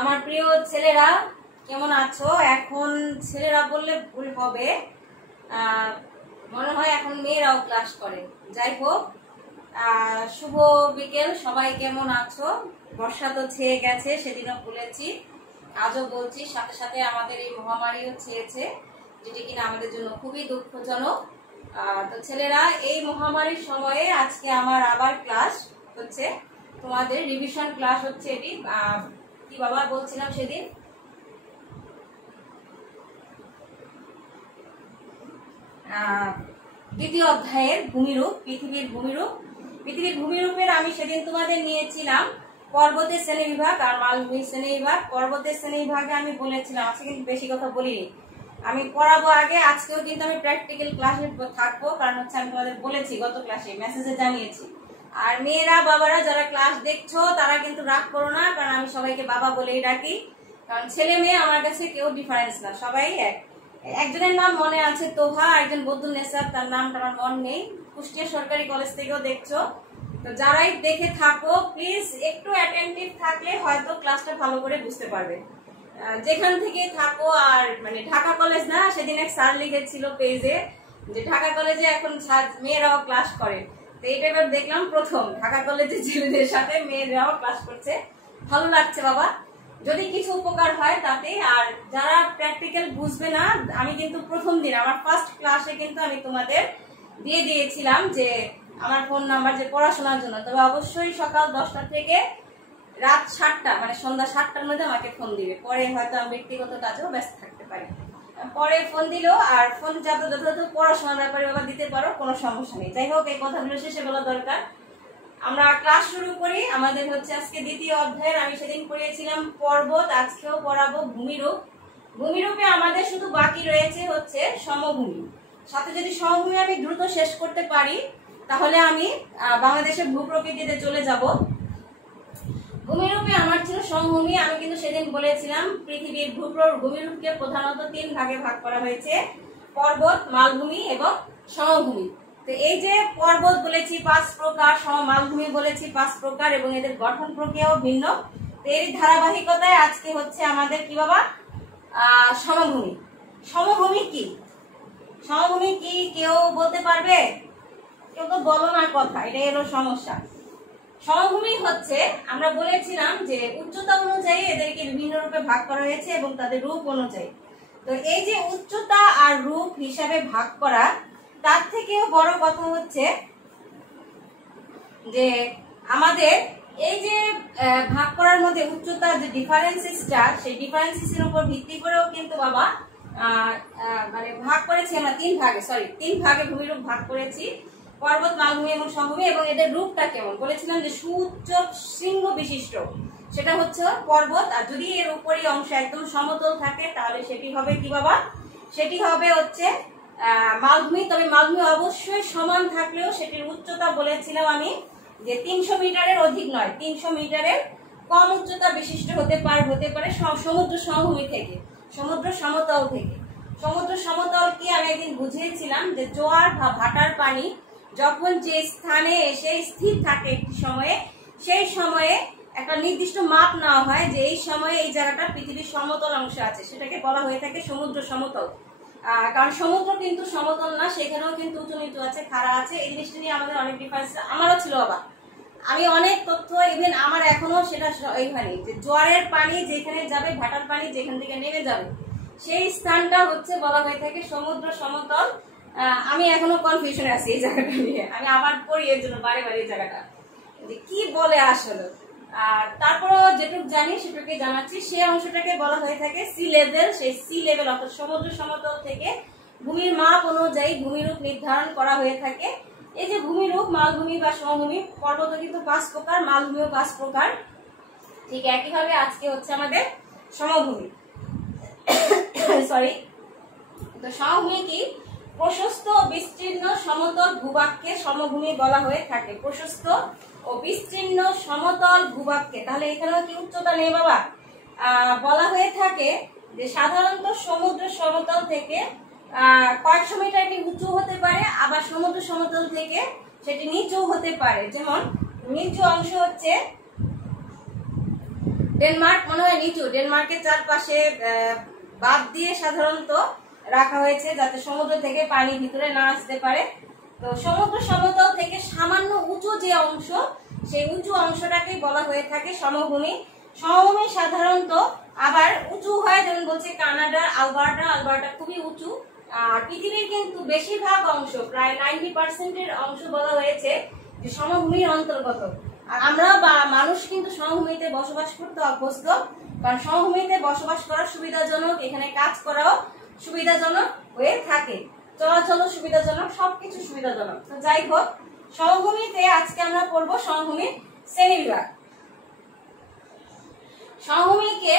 আমার প্রিয় ছেলেরা কেমন আছো? এখন ছেলেরা বললে ভুল হবে, মনে হয় এখন মেয়েরাও ক্লাস করে। যাই হোক, শুভ বিকেল। সবাই কেমন আছো? বর্ষা তো ছেয়ে গেছে, সেদিনও বলেছি, আজও বলছি। সাথে সাথে আমাদের এই মহামারীও ছেয়েছে, যেটি কিনা আমাদের জন্য খুবই দুঃখজনক। তো ছেলেরা, এই মহামারীর সময়ে আজকে আমার আবার ক্লাস হচ্ছে, তোমাদের রিভিশন ক্লাস হচ্ছে। এটি কি বাবা বলছিলাম সেদিন, দ্বিতীয় অধ্যায়ের ভূমিরূপ, পৃথিবীর ভূমিরূপ। পৃথিবীর ভূমিরূপের আমি সেদিন তোমাদের নিয়েছিলাম পর্বতের শ্রেণী বিভাগ আর মালভূমির শ্রেণী বিভাগ। পর্বতের শ্রেণী বিভাগে আমি বলেছিলাম, আজকে কিন্তু বেশি কথা বলিনি, আমি পড়াবো আগে। আজকেও কিন্তু আমি প্র্যাকটিক্যাল ক্লাসে থাকবো, কারণ হচ্ছে আমি তোমাদের বলেছি, গত ক্লাসে মেসেজে জানিয়েছি। আর মেয়েরা বাবারা যারা ক্লাস দেখছো তারা কিন্তু রাগ করো না, কারণ আমি সবাইকে বাবা বলেই ডাকি, কারণ ছেলে মেয়ে আমার কাছে কেউ ডিফারেন্স না, সবাই এক। একজনের নাম মনে আছে তোহা, একজন বদুল নেসার, তার নামটা আমার মন নেই, কুষ্টিয়া সরকারি কলেজ থেকেও দেখছো। তো যারাই দেখে থাকো প্লিজ একটু অ্যাটেন্টিভ থাকলে হয়তো ক্লাসটা ভালো করে বুঝতে পারবে, যেখান থেকে থাকো। আর মানে ঢাকা কলেজ না, সেদিন এক স্যার লিখেছিল পেজে যে ঢাকা কলেজে এখন মেয়েরাও ক্লাস করে। তো এইটা এবার দেখলাম প্রথম ঢাকা কলেজের ছেলেদের সাথে মেয়েরাও ক্লাস করছে, ভালো লাগছে বাবা। যদি কিছু উপকার হয় তাতে। আর যারা প্র্যাকটিক্যাল বুঝবে না, আমি কিন্তু প্রথম দিন আমার ফার্স্ট ক্লাসে কিন্তু আমি তোমাদের দিয়ে দিয়েছিলাম যে আমার ফোন নাম্বার, যে পড়াশোনার জন্য। তবে অবশ্যই সকাল 10টা থেকে রাত 7টা, মানে সন্ধ্যা 7টার মধ্যে আমাকে ফোন দিবে। পরে হয়তো আমি ব্যক্তিগত কাজেও ব্যস্ত থাকতে পারি, পরে ফোন দিলো। আর ফোন যথাযথ পড়াশোনার ব্যাপারে বাবা দিতে পারো, কোনো সমস্যা নেই। যাই হোক, এই কথাগুলো শেষে বলা দরকার। আমরা ক্লাস শুরু করি। আমাদের হচ্ছে আজকে দ্বিতীয় অধ্যায়ের, আমি সেদিন পড়িয়েছিলাম পর্বত, আজকেও পড়াবো ভূমিরূপ। ভূমিরূপে আমাদের শুধু বাকি রয়েছে হচ্ছে সমভূমি। সাথে যদি সমভূমি আমি দ্রুত শেষ করতে পারি তাহলে আমি বাংলাদেশের ভূপ্রকৃতিতে চলে যাব। ভূমিরূপে আমার ছিল সমভূমি। আমি কিন্তু সেদিন বলেছিলাম পৃথিবীর ভূমিরূপকে প্রধানত 3 ভাগে ভাগ করা হয়েছে, পর্বত, মালভূমি এবং সমভূমি। তো এই যে পর্বত বলেছি 5 প্রকার, মালভূমি বলেছি 5 প্রকার, এবং এদের গঠন প্রক্রিয়াও ভিন্ন। তো এর ধারাবাহিকতায় আজকে হচ্ছে আমাদের কি বাবা, সমভূমি। সমভূমি কি? সমভূমি কি কেউ বলতে পারবে? কেউ তো বলো না কথা, এটা এলো সমস্যা। সমভূমি হচ্ছে, আমরা বলেছিলাম যে উচ্চতা অনুযায়ী এদেরকে বিভিন্ন রূপে ভাগ করা হয়েছে এবং তাদের রূপ অনুযায়ী। তো এই যে উচ্চতা আর রূপ হিসাবে ভাগ করা, তার থেকেও বড় কথা হচ্ছে যে আমাদের এই যে ভাগ করার মধ্যে উচ্চতার যে ডিফারেন্সেসটা, সেই ডিফারেন্সেসের উপর ভিত্তি করেও কিন্তু বাবা মানে ভাগ করেছি আমরা 3 ভাগে, 3 ভাগে ভূমিরূপ ভাগ করেছি, পর্বত, মালভূমি এবং সমভূমি। এবং এদের রূপটা কেমন বলেছিলাম যে সুউচ্চ শৃঙ্গ বিশিষ্ট, সেটা হচ্ছে পর্বত। আর যদি এর উপরি অংশ একদম সমতল থাকে তাহলে সেটি হবে কি বাবা, সেটি হবে হচ্ছে মালভূমি। তবে মালভূমি অবশ্যই সমান থাকলেও সেটির উচ্চতা বলেছিলাম আমি যে 300 মিটারের অধিক নয়, 300 মিটারের কম উচ্চতা বিশিষ্ট হতে পারে সমুদ্র সমভূমি থেকে, সমুদ্র সমতল থেকে। সমুদ্র সমতল কি আমি একদিন বুঝিয়েছিলাম যে জোয়ার বা ভাটার পানি যখন যে স্থানে এসে স্থির থাকে একটি সময়ে, সেই সময়ে একটা নির্দিষ্ট মাপ নেওয়া হয় যে এই সময়ে এই জায়গাটা পৃথিবীর সমতল অংশ আছে, সেটাকে বলা হয়ে থাকে সমুদ্র সমতল। কারণ সমুদ্র কিন্তু সমতল না, সেখানেও কিন্তু উঁচু নিচু আছে, খাড়া আছে। এই জিনিসটা নিয়ে আমাদের অনেক ডিফারেন্স, আমারও ছিল বাবা। আমি অনেক তথ্য, ইভেন আমার এখনো সেটা এইখানে, যে জোয়ারের পানি যেখানে যাবে, ভাটার পানি যেখান থেকে নেমে যাবে, সেই স্থানটা হচ্ছে বলা হয়ে থাকে সমুদ্র সমতল। আমি এখনো কনফিউশনে আছি এই জায়গাটা নিয়ে, আমি আবার পড়ি এর জন্য বারে বারে এই জায়গাটা যে কি বলে আসলে। আর তারপরও যেটুকু জানি সেটুকুই জানাচ্ছি। সেই অংশটাকে বলা হয়ে থাকে সি লেভেল। সেই সি লেভেল অর্থাৎ সমুদ্র সমতল থেকে ভূমির মাপ অনুযায়ী ভূমিরূপ নির্ধারণ করা হয়ে থাকে। এই যে ভূমিরূপ, মালভূমি বা সমভূমি, পর্বত কিন্তু 5 প্রকার, মালভূমিও 5 প্রকার। ঠিক একইভাবে আজকে হচ্ছে আমাদের সমভূমি। সরি, তো সমভূমি কি? প্রশস্ত ও বিস্তীর্ণ সমতল ভূভাগকে সমভূমি বলা হয়ে থাকে, প্রশস্ত ও বিস্তীর্ণ সমতল ভূভাগকে। তাহলে এখানেও কি উচ্চতা নেই বাবা? বলা হয়ে থাকে যে সাধারণত সমুদ্র সমতল থেকে কয়েকশো মিটার এটি উঁচু হতে পারে, আবার সমুদ্র সমতল থেকে সেটি নিচু হতে পারে। যেমন নিচু অংশ হচ্ছে ডেনমার্ক মনে হয় নিচু, ডেনমার্কের চারপাশে বাঁধ দিয়ে সাধারণত রাখা হয়েছে যাতে সমুদ্র থেকে পানি ভিতরে না আসতে পারে। তো সমুদ্র সমতল থেকে সামান্য উঁচু যে অংশ, সেই উঁচু অংশটাকেই বলা হয়ে থাকে সমভূমি। সমভূমি সাধারণত আবার উঁচু হয়, যেমন বলছে কানাডা, আলবার্টা খুবই উঁচু। আর পৃথিবীর কিন্তু বেশিরভাগ অংশ, প্রায় 90% অংশ বলা হয়েছে যে সমভূমির অন্তর্গত। আর আমরা বা মানুষ কিন্তু সমভূমিতে বসবাস করতে অভ্যস্ত, কারণ সমভূমিতে বসবাস করা সুবিধাজনক, এখানে কাজ করাও সুবিধাজনক হয়ে থাকে, চলাচলও সুবিধাজনক, সবকিছু সুবিধাজনক। তো যাই হোক, সমভূমিতে আজকে আমরা পড়বো সমভূমির শ্রেণীবিভাগ। সমভূমিকে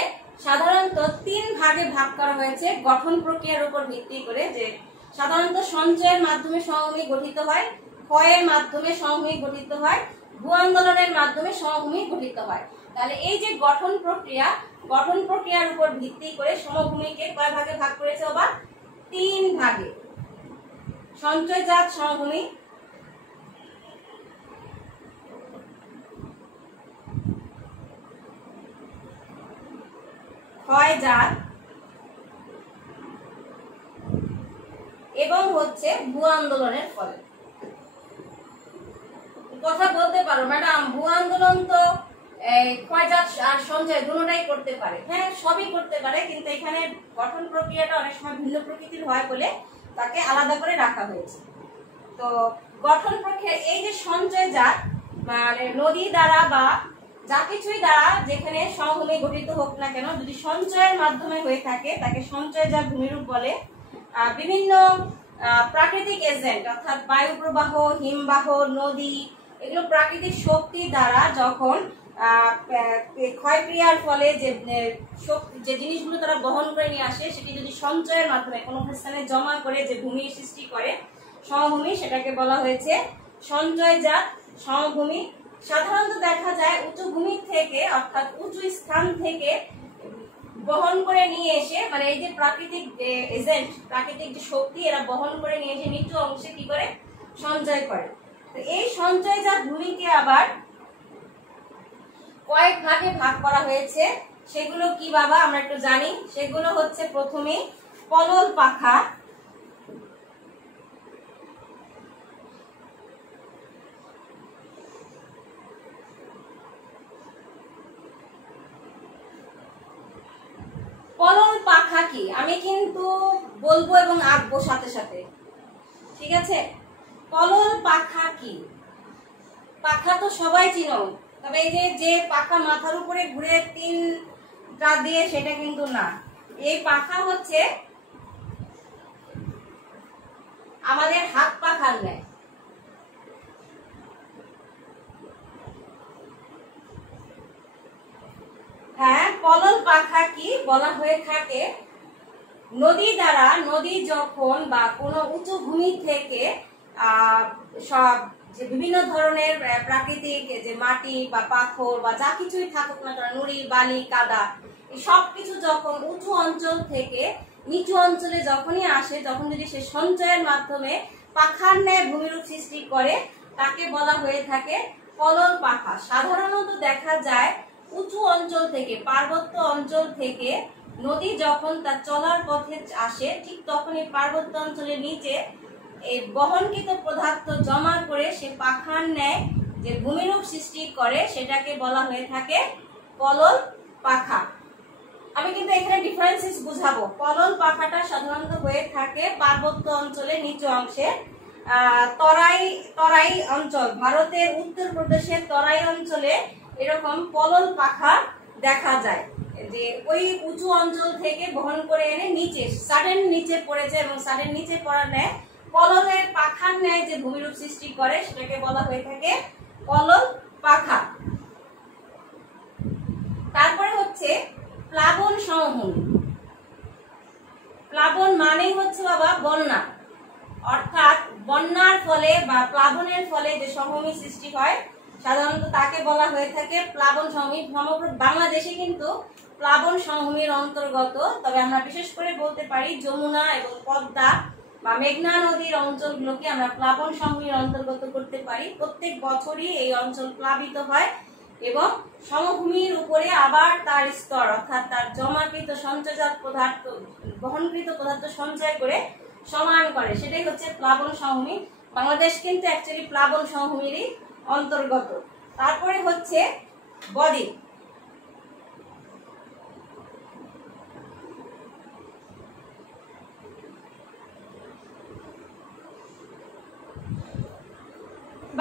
সাধারণত 3 ভাগে ভাগ করা হয়েছে গঠন প্রক্রিয়ার উপর ভিত্তি করে। যে সাধারণত সঞ্চয়ের মাধ্যমে সমভূমি গঠিত হয়, ক্ষয়ের মাধ্যমে সমভূমি গঠিত হয়, ভূ আন্দোলনের মাধ্যমে সমভূমি গঠিত হয়। তাহলে এই যে গঠন প্রক্রিয়ার উপর ভিত্তি করে সমভূমিকে কয় ভাগে ভাগ করেছে বাবা? 3 ভাগে। সঞ্চয়জাত সমভূমি, ক্ষয়জাত এবং হচ্ছে ভূ আন্দোলনের ফলে। কথা বলতে পারো ম্যাডাম, ভূ আন্দোলন তো ক্ষয়জাত আর সঞ্চয় দুটোটাই করতে পারে। হ্যাঁ, সবই করতে পারে, কিন্তু এখানে গঠন প্রক্রিয়াটা অনেক সময় ভিন্ন প্রকৃতির হয় বলে তাকে আলাদা করে রাখা হয়েছে। তো গঠন প্রক্রিয়া, এই যে সঞ্চয়জাত মানে নদী দ্বারা বা যা কিছুই দ্বারা যেখানে সমভূমি গঠিত হোক না কেন, যদি সঞ্চয়ের মাধ্যমে হয়ে থাকে তাকে সঞ্চয়জাত ভূমিরূপ বলে। বিভিন্ন প্রাকৃতিক এজেন্ট অর্থাৎ বায়ু প্রবাহ, হিমবাহ, নদী, এগুলো প্রাকৃতিক শক্তি দ্বারা যখন ক্ষয়ক্রিয়ার ফলে যে জিনিসগুলো তারা বহন করে নিয়ে আসে, সেটি যদি সঞ্চয়ের মাধ্যমে কোনো স্থানে জমা করে যে ভূমি সৃষ্টি করে সমভূমি, সেটাকে বলা হয়েছে সঞ্চয়জাত সমভূমি। সাধারণত দেখা যায় উঁচু ভূমি থেকে অর্থাৎ উঁচু স্থান থেকে বহন করে নিয়ে এসে, মানে এই যে প্রাকৃতিক এজেন্ট, প্রাকৃতিক যে শক্তি, এরা বহন করে নিয়ে এসে নিচু অংশে কি করে সঞ্চয় করে। তো এই সঞ্চয়জাত ভূমিকে আবার কয়েক ভাগে ভাগ করা হয়েছে। সেগুলো কি বাবা আমরা একটু জানি। সেগুলো হচ্ছে প্রথমে পলল পাখা, পলল পাখা কি আমি কিন্তু বলবো এবং আঁকবো সাথে সাথে, ঠিক আছে? পলল পাখা কি? পাখা তো সবাই চিনো, তবে এই যে পাখা মাথার উপরে ঘুরে 3টা দিয়ে, সেটা কিন্তু না। এই পাখা হচ্ছে আমাদের হাত পাখার ন্যায়। হ্যাঁ, পলল পাখা কি বলা হয়ে থাকে নদী যখন বা কোনো উঁচু ভূমি থেকে সব যে বিভিন্ন ধরনের প্রাকৃতিক যে মাটি বা পাথর বা যা কিছুই থাকুক না কেন, নুড়ি, বালি, কাদা, এই সবকিছু যখন উঁচু অঞ্চল থেকে নিচু অঞ্চলে যখনই আসে, তখন যদি সে সঞ্চয়ের মাধ্যমে পাখার ন্যায় ভূমিরূপ সৃষ্টি করে, তাকে বলা হয়ে থাকে পলল পাখা। সাধারণত দেখা যায় উঁচু অঞ্চল থেকে, পার্বত্য অঞ্চল থেকে নদী যখন তার চলার পথে আসে, ঠিক তখনই পার্বত্য অঞ্চলের নিচে এই বহনকৃত পদার্থ জমা করে সে পাখার ন্যায় যে ভূমিরূপ সৃষ্টি করে, সেটাকে বলা হয়ে থাকে পলল পাখা। আমি কিন্তু এখানে ডিফারেন্সেস বুঝাবো। পলল পাখাটা সাধারণত হয়ে থাকে পার্বত্য অঞ্চলে নিচু অংশে। তরাই অঞ্চল, ভারতের উত্তরপ্রদেশের তরাই অঞ্চলে এরকম পলল পাখা দেখা যায়, যে ওই উঁচু অঞ্চল থেকে বহন করে এনে নিচে সাডেন নিচে পড়েছে, এবং সাডেন নিচে পড়ার ন্যায় পললের পাখার ন্যায় যে ভূমিরূপ সৃষ্টি করে, সেটাকে বলা হয়ে থাকে পলল পাখা। তারপরে হচ্ছে প্লাবন সমভূমি। প্লাবন মানেই হচ্ছে বাবা বন্যা, অর্থাৎ বন্যার ফলে বা প্লাবনের ফলে যে সমভূমি সৃষ্টি হয়, সাধারণত তাকে বলা হয়ে থাকে প্লাবন সমভূমি। সমগ্র বাংলাদেশে কিন্তু প্লাবন সমভূমির অন্তর্গত, তবে আমরা বিশেষ করে বলতে পারি যমুনা এবং পদ্মা বা মেঘনা নদীর অঞ্চলগুলোকে আমরা প্লাবন সমভূমির অন্তর্গত করতে পারি। প্রত্যেক বছরই এই অঞ্চল প্লাবিত হয়, এবং সমভূমির উপরে আবার তার স্তর অর্থাৎ তার জমাকৃত সঞ্চয়জাত পদার্থ বহনকৃত পদার্থ সঞ্চয় করে সমান করে, সেটাই হচ্ছে প্লাবন সমভূমি। বাংলাদেশ কিন্তু অ্যাকচুয়ালি প্লাবন সমভূমিরই অন্তর্গত। তারপরে হচ্ছে বদ্বীপ।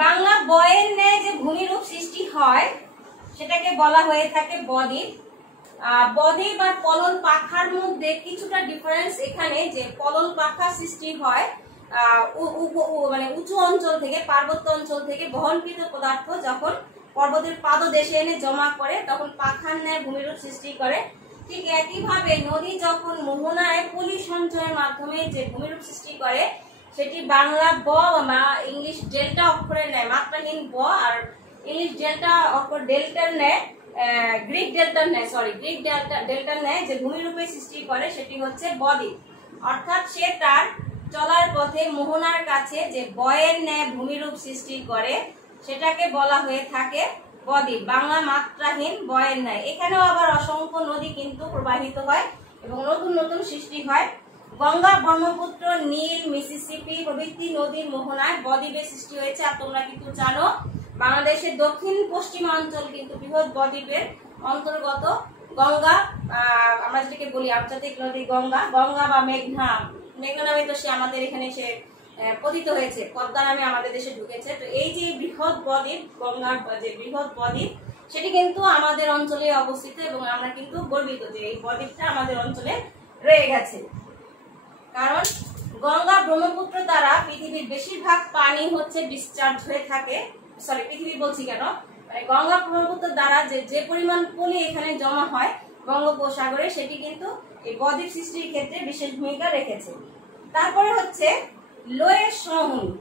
বাংলা বয়ের ন্যায় যে ভূমিরূপ সৃষ্টি হয় সেটাকে বলা হয়ে থাকে বদ্বীপ। বদ্বীপ আর পলল পাখার মধ্যে কিছুটা ডিফারেন্স এখানে, যে পলল পাখা সৃষ্টি হয় মানে উঁচু অঞ্চল থেকে, পার্বত্য অঞ্চল থেকে বহনকৃত পদার্থ যখন পর্বতের পাদদেশে এনে জমা করে তখন পাখার ন্যায় ভূমিরূপ সৃষ্টি করে। ঠিক একইভাবে নদী যখন মোহনায় পলি সঞ্চয়ের মাধ্যমে যে ভূমিরূপ সৃষ্টি করে সেটি বাংলা ব বা ইংলিশ ডেল্টা অক্ষরের ন্যায়, মাত্রাহীন ব আর ইংলিশ ডেল্টা অক্ষর ডেল্টার ন্যায়, গ্রিক ডেল্টার ন্যায় যে ভূমিরূপে সৃষ্টি করে সেটি হচ্ছে বদ্বীপ। অর্থাৎ সে তার চলার পথে মোহনার কাছে যে বয়ের ন্যায় ভূমিরূপ সৃষ্টি করে সেটাকে বলা হয়ে থাকে বদ্বীপ। বাংলা মাত্রাহীন বয়ের ন্যায়। এখানেও আবার অসংখ্য নদী কিন্তু প্রবাহিত হয় এবং নতুন নতুন সৃষ্টি হয়। গঙ্গা, ব্রহ্মপুত্র, নীল, মিসিসিপি প্রভৃতি নদীর মোহনায় বদ্বীপের সৃষ্টি হয়েছে। আর তোমরা কিন্তু জানো বাংলাদেশের দক্ষিণ পশ্চিমাঞ্চল কিন্তু বৃহৎ বদ্বীপের অন্তর্গত। গঙ্গা, আমরা যেটাকে বলি আন্তর্জাতিক নদী গঙ্গা, গঙ্গা বা মেঘনা নামে তো সে আমাদের এখানে সে পতিত হয়েছে, পদ্মা নামে আমাদের দেশে ঢুকেছে। তো এই যে বৃহৎ বদ্বীপ, গঙ্গার যে বৃহৎ বদ্বীপ, সেটি কিন্তু আমাদের অঞ্চলে অবস্থিত এবং আমরা কিন্তু গর্বিত যে এই বদ্বীপটা আমাদের অঞ্চলে রয়ে গেছে। কারণ গঙ্গা, ব্রহ্মপুত্র দ্বারা পৃথিবীর বেশিরভাগ পানি হচ্ছে ডিসচার্জ হয়ে থাকে, পৃথিবী বলছি কেন, গঙ্গা ব্রহ্মপুত্র দ্বারা যে পরিমাণ পলি এখানে জমা হয় বঙ্গোপসাগরে, সেটি কিন্তু এই বদ্বীপ সৃষ্টির ক্ষেত্রে বিশেষ ভূমিকা রেখেছে। তারপরে হচ্ছে লোয়ের সমভূমি।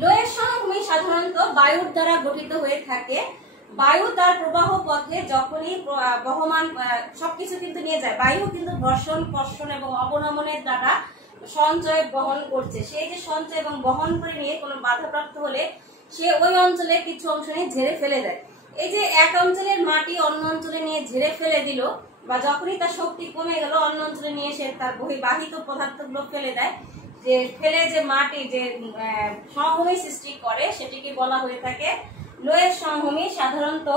লোয়ের সমভূমি সাধারণত বায়ুর দ্বারা গঠিত হয়ে থাকে। বায়ু তার প্রবাহ পথে যখনই বহমান সবকিছু কিন্তু নিয়ে যায়, বায়ু কিন্তু ঘর্ষণ, কর্ষণ এবং অবনমনের দ্বারা সঞ্চয় বহন করছে। সেই যে সঞ্চয় এবং বহন করে নিয়ে কোনো বাধাপ্রাপ্ত হলে সে ওই অঞ্চলে কিছু অংশ নিয়ে ঝেড়ে ফেলে দেয়। এই যে এক অঞ্চলের মাটি অন্য অঞ্চলে নিয়ে ঝেড়ে ফেলে দিল বা যখনই তার শক্তি কমে গেল অন্য অঞ্চলে নিয়ে এসে তার বহির্বাহিত পদার্থগুলো ফেলে দেয়, যে ফেলে যে মাটি যে সমভূমি সৃষ্টি করে সেটিকে বলা হয়ে থাকে লোয়ের সমভূমি। সাধারণত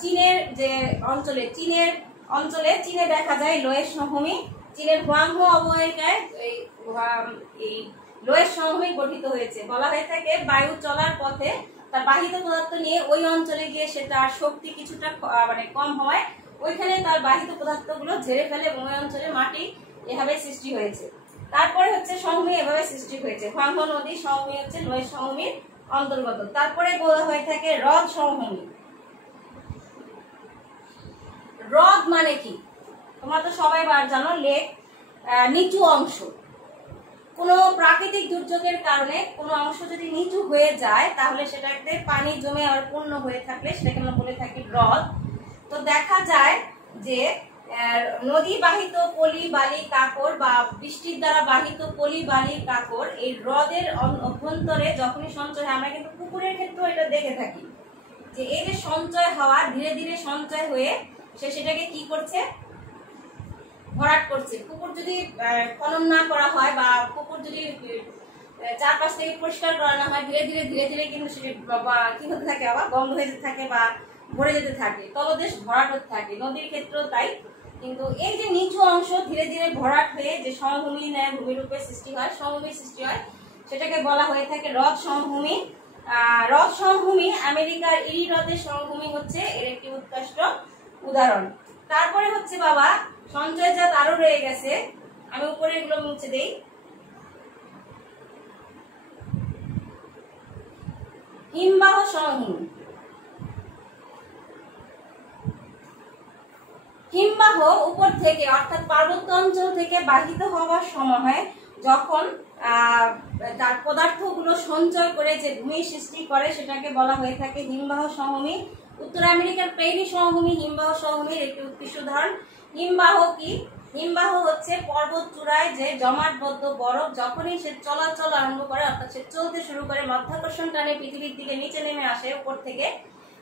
চীনের যে অঞ্চলে চীনে দেখা যায় লোয়ের সমভূমি। চীনের হুয়াংহো অববাহিকায় এই লোয়ের সমভূমি গঠিত হয়েছে। বলা হয়ে থাকে বায়ু চলার পথে তার বাহিত পদার্থ নিয়ে ওই অঞ্চলে গিয়ে সে তার শক্তি কিছুটা মানে কম হওয়ায় ওইখানে তার বাহিত পদার্থগুলো ঝেড়ে ফেলে এবং ওই অঞ্চলে মাটি এভাবে সৃষ্টি হয়েছে। তারপরে হচ্ছে সমভূমি এভাবে সৃষ্টি হয়েছে। হুয়াংহো নদী সমভূমি হচ্ছে লোয়ের সমভূমির অন্তর্গত। তারপরে বলা হয়ে থাকে হ্রদ সমভূমি। হ্রদ মানে কি তোমরা তো সবাই জানো, লেক, নিচু অংশ। কোনো প্রাকৃতিক দুর্যোগের কারণে কোনো অংশ যদি নিচু হয়ে যায় তাহলে সেটাতে পানি জমে আর পূর্ণ হয়ে থাকলে সেটাকে আমরা বলে থাকি হ্রদ। তো দেখা যায় যে নদী বাহিত পলি বালি কাকড় বা বৃষ্টির দ্বারা বাহিত পলি বালি কাকড় এই হ্রদের অভ্যন্তরে যখনই সঞ্চয় হয়, আমরা কিন্তু পুকুরের ক্ষেত্রেও এটা দেখে থাকি যে এই যে সঞ্চয় হওয়া ধীরে ধীরে সঞ্চয় হয়ে সেটাকে কি করছে, ভরাট করছে। পুকুর যদি খনন না করা হয় বা পুকুর যদি চারপাশ থেকে পরিষ্কার করা না হয়, ধীরে ধীরে কিন্তু সেটা কি হতে থাকে, আবার বন্ধ হয়ে যেতে থাকে বা ভরে যেতে থাকে, তলদেশ ভরাট হতে থাকে। নদীর ক্ষেত্রেও তাই। কিন্তু এই যে নিচু অংশ ধীরে ধীরে ভরাট হয়ে যে সমভূমি ন্যায় ভূমিরূপে সৃষ্টি হয়, সমভূমি সৃষ্টি হয়, সেটাকে বলা হয়ে থাকে হ্রদ সমভূমি। হ্রদ সমভূমি আমেরিকার ইরি হ্রদের সমভূমি হচ্ছে এর একটি উৎকৃষ্ট উদাহরণ। তারপরে হচ্ছে বাবা সঞ্চয়জাত আরো রয়ে গেছে, আমি উপরে এগুলো মুছে দেই। হিমবাহ সমভূমি। হিমবাহ উপর থেকে অর্থাৎ পার্বত্য অঞ্চল থেকে বাহিত হওয়ার সময় যখন তার পদার্থগুলো সঞ্চয় করে যে ভূমি সৃষ্টি করে সেটাকে বলা হয়ে থাকে হিমবাহ সমভূমি। উত্তর আমেরিকার প্রেইরি সমভূমি হিমবাহ সমভূমির একটি উৎকৃষ্ট উদাহরণ। হিমবাহ কি, হিমবাহ হচ্ছে পর্বত চূড়ায় যে জমাটবদ্ধ বরফ যখনই সে চলাচল আরম্ভ করে, অর্থাৎ সে চলতে শুরু করে, মাধ্যাকর্ষণ টানে পৃথিবীর দিকে নিচে নেমে আসে উপর থেকে,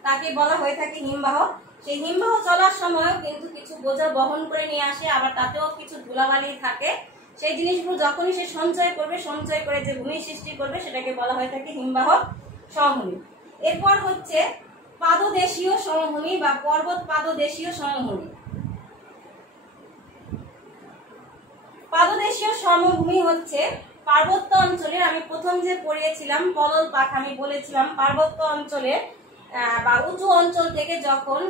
তাকে বলা হয়ে থাকে হিমবাহ। সেই হিমবাহ চলার সময়ও কিন্তু কিছু বোঝা বহন করে নিয়ে আসে, আবার তাতেও কিছু ধুলাবালি থাকে। সেই জিনিসগুলো যখনই সে সঞ্চয় করবে, সঞ্চয় করে যে ভূমি সৃষ্টি করবে, সেটাকে বলা হয়ে থাকে হিমবাহ সমভূমি। এরপর হচ্ছে পাদদেশীয় সমভূমি বা পর্বত পাদদেশীয় সমভূমি। পাদদেশীয় সমভূমি হচ্ছে পার্বত্য অঞ্চলের, আমি প্রথম যে পড়িয়েছিলাম পলল পাক, আমি বলেছিলাম পার্বত্য অঞ্চলে বা উঁচু অঞ্চল থেকে যখন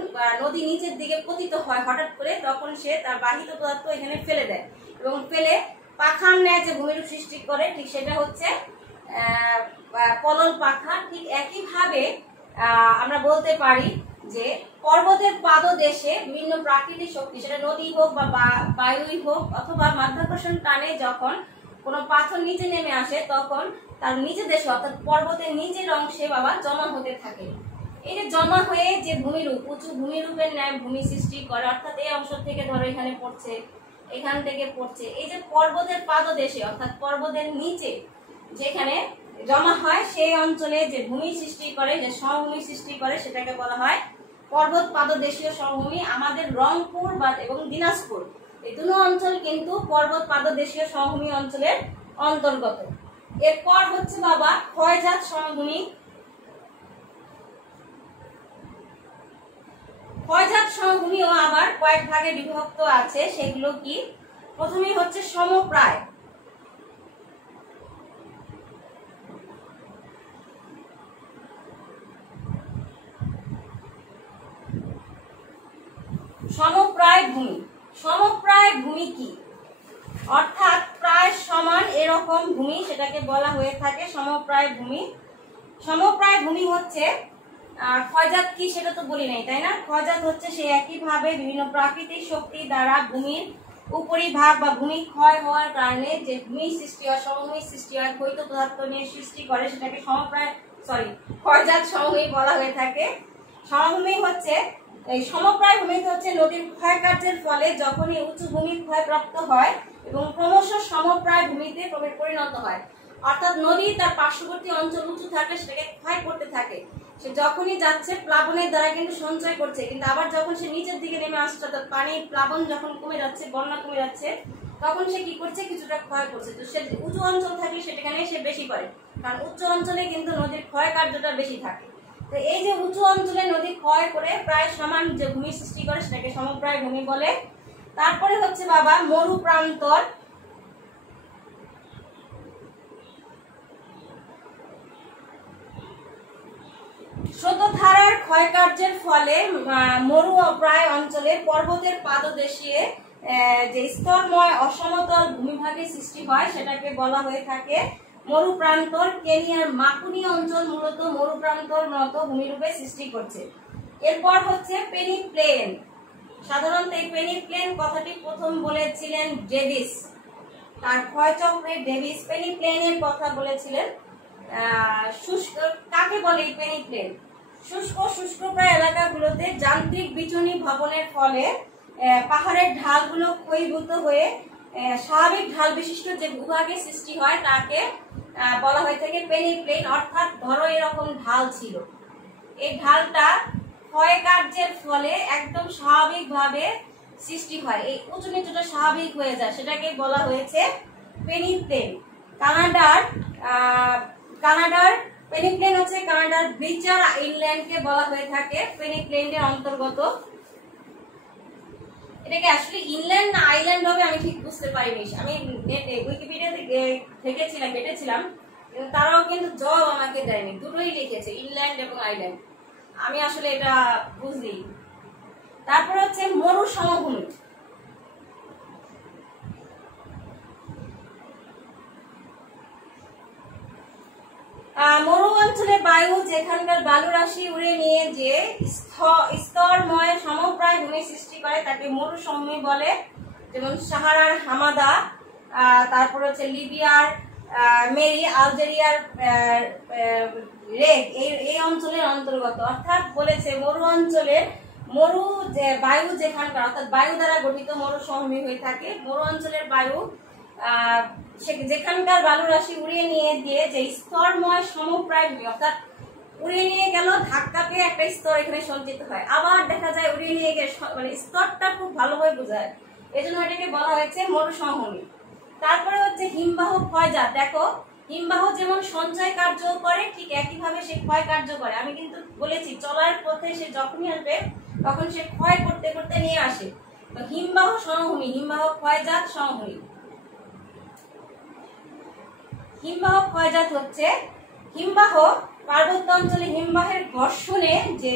নদী নিচের দিকে পতিত হয় হঠাৎ করে, তখন সে তার বাহিত পদার্থ এখানে ফেলে দেয় এবং ফেলে পাখার ন্যায় যে ভূমিরূপ সৃষ্টি করে, ঠিক সেটা হচ্ছে পলল পাখা। ঠিক একইভাবে আমরা বলতে পারি যে পর্বতের পাদদেশে বিভিন্ন প্রাকৃতিক শক্তি, সেটা নদী হোক বা বায়ুই হোক অথবা মাধ্যাকর্ষণ টানে যখন কোনো পাথর নিচে নেমে আসে, তখন তার নিচের দেশে অর্থাৎ পর্বতের নিচের অংশে বাবা জমা হতে থাকে। এই যে জমা হয়ে যে ভূমিরূপ, উঁচু ভূমিরূপের ন্যায় ভূমি সৃষ্টি করে, অর্থাৎ এই অংশ থেকে ধরো এখানে পড়ছে, এখান থেকে পড়ছে, এই যে পর্বতের পাদদেশে অর্থাৎ পর্বতের নিচে যেখানে জমা হয়, সেই অঞ্চলে যে ভূমি সৃষ্টি করে, যে সমভূমি সৃষ্টি করে, সেটাকে বলা হয় পর্বত পাদদেশীয় সমভূমি। আমাদের রংপুর এবং দিনাজপুর এই দুটো অঞ্চল কিন্তু পর্বত পাদদেশীয় সমভূমি অঞ্চলের অন্তর্গত। এরপর হচ্ছে বাবা ক্ষয়জাত সমভূমি। ক্ষয়জাত সমভূমিও আবার কয়েক ভাগে বিভক্ত আছে, সেগুলো কি? প্রথমেই হচ্ছে সমপ্রায়। সমপ্রায় ভূমি। সমপ্রায় ভূমি কি? অর্থাৎ প্রায় সমান এরকম ভূমি, সেটাকে বলা হয়ে থাকে সমপ্রায় ভূমি। সমপ্রায় ভূমি হচ্ছে ক্ষয়জাত কি সেটা তো বলি নাই, তাই না? ক্ষয়জাত হচ্ছে সে একইভাবে বিভিন্ন প্রাকৃতিক শক্তি দ্বারা ভূমির উপরিভাগ বা ভূমি ক্ষয় হওয়ার কারণে যে ভূমি সৃষ্টি হয়, সমভূমি সৃষ্টি হয়, ক্ষয়িত পদার্থ নিয়ে সৃষ্টি করে, সেটাকে ক্ষয়জাত সমভূমি বলা হয়ে থাকে। সমভূমি হচ্ছে এই সমপ্রায় ভূমিতে হচ্ছে নদীর ক্ষয় কার্যের ফলে যখনই উঁচু ভূমি ক্ষয়প্রাপ্ত হয় এবং ক্রমশ সমপ্রায় ভূমিতে পরিণত হয়, অর্থাৎ নদী তার পার্শ্ববর্তী অঞ্চল উঁচু থাকে, সেটাকে ক্ষয় করতে থাকে। সে যখনই যাচ্ছে প্লাবনের দ্বারা কিন্তু সঞ্চয় করছে, কিন্তু আবার যখন সে নিচের দিকে নেমে আসছে, অর্থাৎ পানি প্লাবন যখন কমে যাচ্ছে, বন্যা কমে যাচ্ছে, তখন সে কি করছে? কিছুটা ক্ষয় করছে। তো সে উঁচু অঞ্চল থাকলে সেটাখানে সে বেশি করে, কারণ উচ্চ অঞ্চলে কিন্তু নদীর ক্ষয় কার্যটা বেশি থাকে। তো এই যে উঁচু অঞ্চলে নদী ক্ষয় করে প্রায় সমান যে ভূমি সৃষ্টি করে, সেটাকে সমপ্রায় ভূমি বলে। তারপরে হচ্ছে বাবা মরু প্রান্তর। স্রোতধারার ক্ষয়কার্যের ফলে মরু প্রায় অঞ্চলে পর্বতের পাদদেশে যে স্তরময় অসমতল ভূমিভাগের সৃষ্টি হয়, সেটাকে বলা হয়ে থাকে মরু প্রান্তর। কেনিয়ার মাকুনি অঞ্চল মূলত মরু প্রান্তর মতো ভূমিরূপে সৃষ্টি করছে। এরপর হচ্ছে পেনি প্লেন। সাধারণত এই পেনি প্লেন কথাটি প্রথম বলেছিলেন ডেভিস, তার ক্ষয়চক্রে ডেভিস পেনি প্লেনের কথা বলেছিলেন। শুষ্ক কাকে বলে এই পেনি প্লেন? শুষ্কপ্রায় এলাকাগুলোতে যান্ত্রিক বিচনী ভবনের ফলে পাহাড়ের ঢালগুলো ক্ষয়ীভূত হয়ে স্বাভাবিক ঢাল বিশিষ্ট যে ভূভাগের সৃষ্টি হয়, তাকে বলা হয়ে থাকে পেনি প্লেন। অর্থাৎ ধরো এরকম ঢাল ছিল, এই ঢালটা ক্ষয় কার্যের ফলে একদম স্বাভাবিকভাবে সৃষ্টি হয়, এই উঁচু নিচুটা স্বাভাবিক হয়ে যায়, সেটাকে বলা হয়েছে পেনি প্লেন। কানাডার পেনি প্লেন হচ্ছে কানাডার ব্রিচার আইল্যান্ডকে বলা হয়ে থাকে পেনি প্লেনের অন্তর্গত। এটাকে আসলে ইনল্যান্ড না আইল্যান্ড হবে আমি ঠিক বুঝতে পারিনি। আমি নেটে উইকিপিডিয়াতে ঘেটেছিলাম, কিন্তু তারাও কিন্তু জবাব আমাকে দেয়নি, দুটোই লিখেছে ইনল্যান্ড এবং আইল্যান্ড। আমি আসলে এটা বুঝলি। তারপরে হচ্ছে মরু সমভূমি। মরু অঞ্চলে বায়ু যেখানকার বালুরাশি উড়ে নিয়ে যে স্তরময় সমপ্রায় ভূমি সৃষ্টি করে, তাকে মরু সমভূমি বলে। যেমন সাহারার হামাদা, তারপর হচ্ছে লিবিয়ার মেরি, আলজেরিয়ার রেগ এই অঞ্চলের অন্তর্গত। অর্থাৎ বলেছে মরু অঞ্চলের মরু যে বায়ু যেখানকার অর্থাৎ বায়ু দ্বারা গঠিত মরু সমভূমি হয়ে থাকে। মরু অঞ্চলের বায়ু যেখানকার বালু রাশি উড়িয়ে নিয়ে গিয়ে যে স্তরময় সমপ্রায় ভূমি অর্থাৎ উড়িয়ে নিয়ে গেল, ধাক্কা পেয়ে একটা স্তর এখানে সঞ্চিত হয়, আবার দেখা যায় উড়িয়ে নিয়ে গিয়ে মানে স্তরটা খুব ভালোভাবে বোঝায়, এই জন্য এটাকে বলা হয়েছে মরু সমভূমি। তারপরে হচ্ছে হিমবাহ ক্ষয়জাত। দেখো হিমবাহ যেমন সঞ্চয় কার্য করে ঠিক একইভাবে সে ক্ষয় কার্য করে। আমি কিন্তু বলেছি চলার পথে সে যখনই আসবে তখন সে ক্ষয় করতে করতে নিয়ে আসে। তো হিমবাহ সমভূমি, হিমবাহ ক্ষয়জাত সমভূমি। হিমবাহ ক্ষয়জাত হচ্ছে হিমবাহ পার্বত্য অঞ্চলে হিমবাহের ঘর্ষণে যে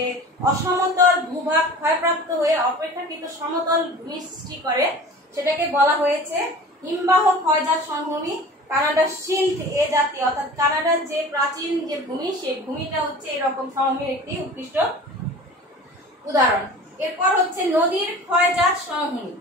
অসমতল ভূভাগ ক্ষয়প্রাপ্ত হয়ে অপেক্ষাকৃত সমতল ভূমি সৃষ্টি করে সেটাকে বলা হয়েছে হিমবাহ ক্ষয়জাত সমভূমি। কানাডার শিল্ড এ জাতি অর্থাৎ কানাডার যে প্রাচীন যে ভূমি সেই ভূমিটা হচ্ছে এরকম সমভূমির একটি উৎকৃষ্ট উদাহরণ। এরপর হচ্ছে নদীর ক্ষয়জাত সমভূমি।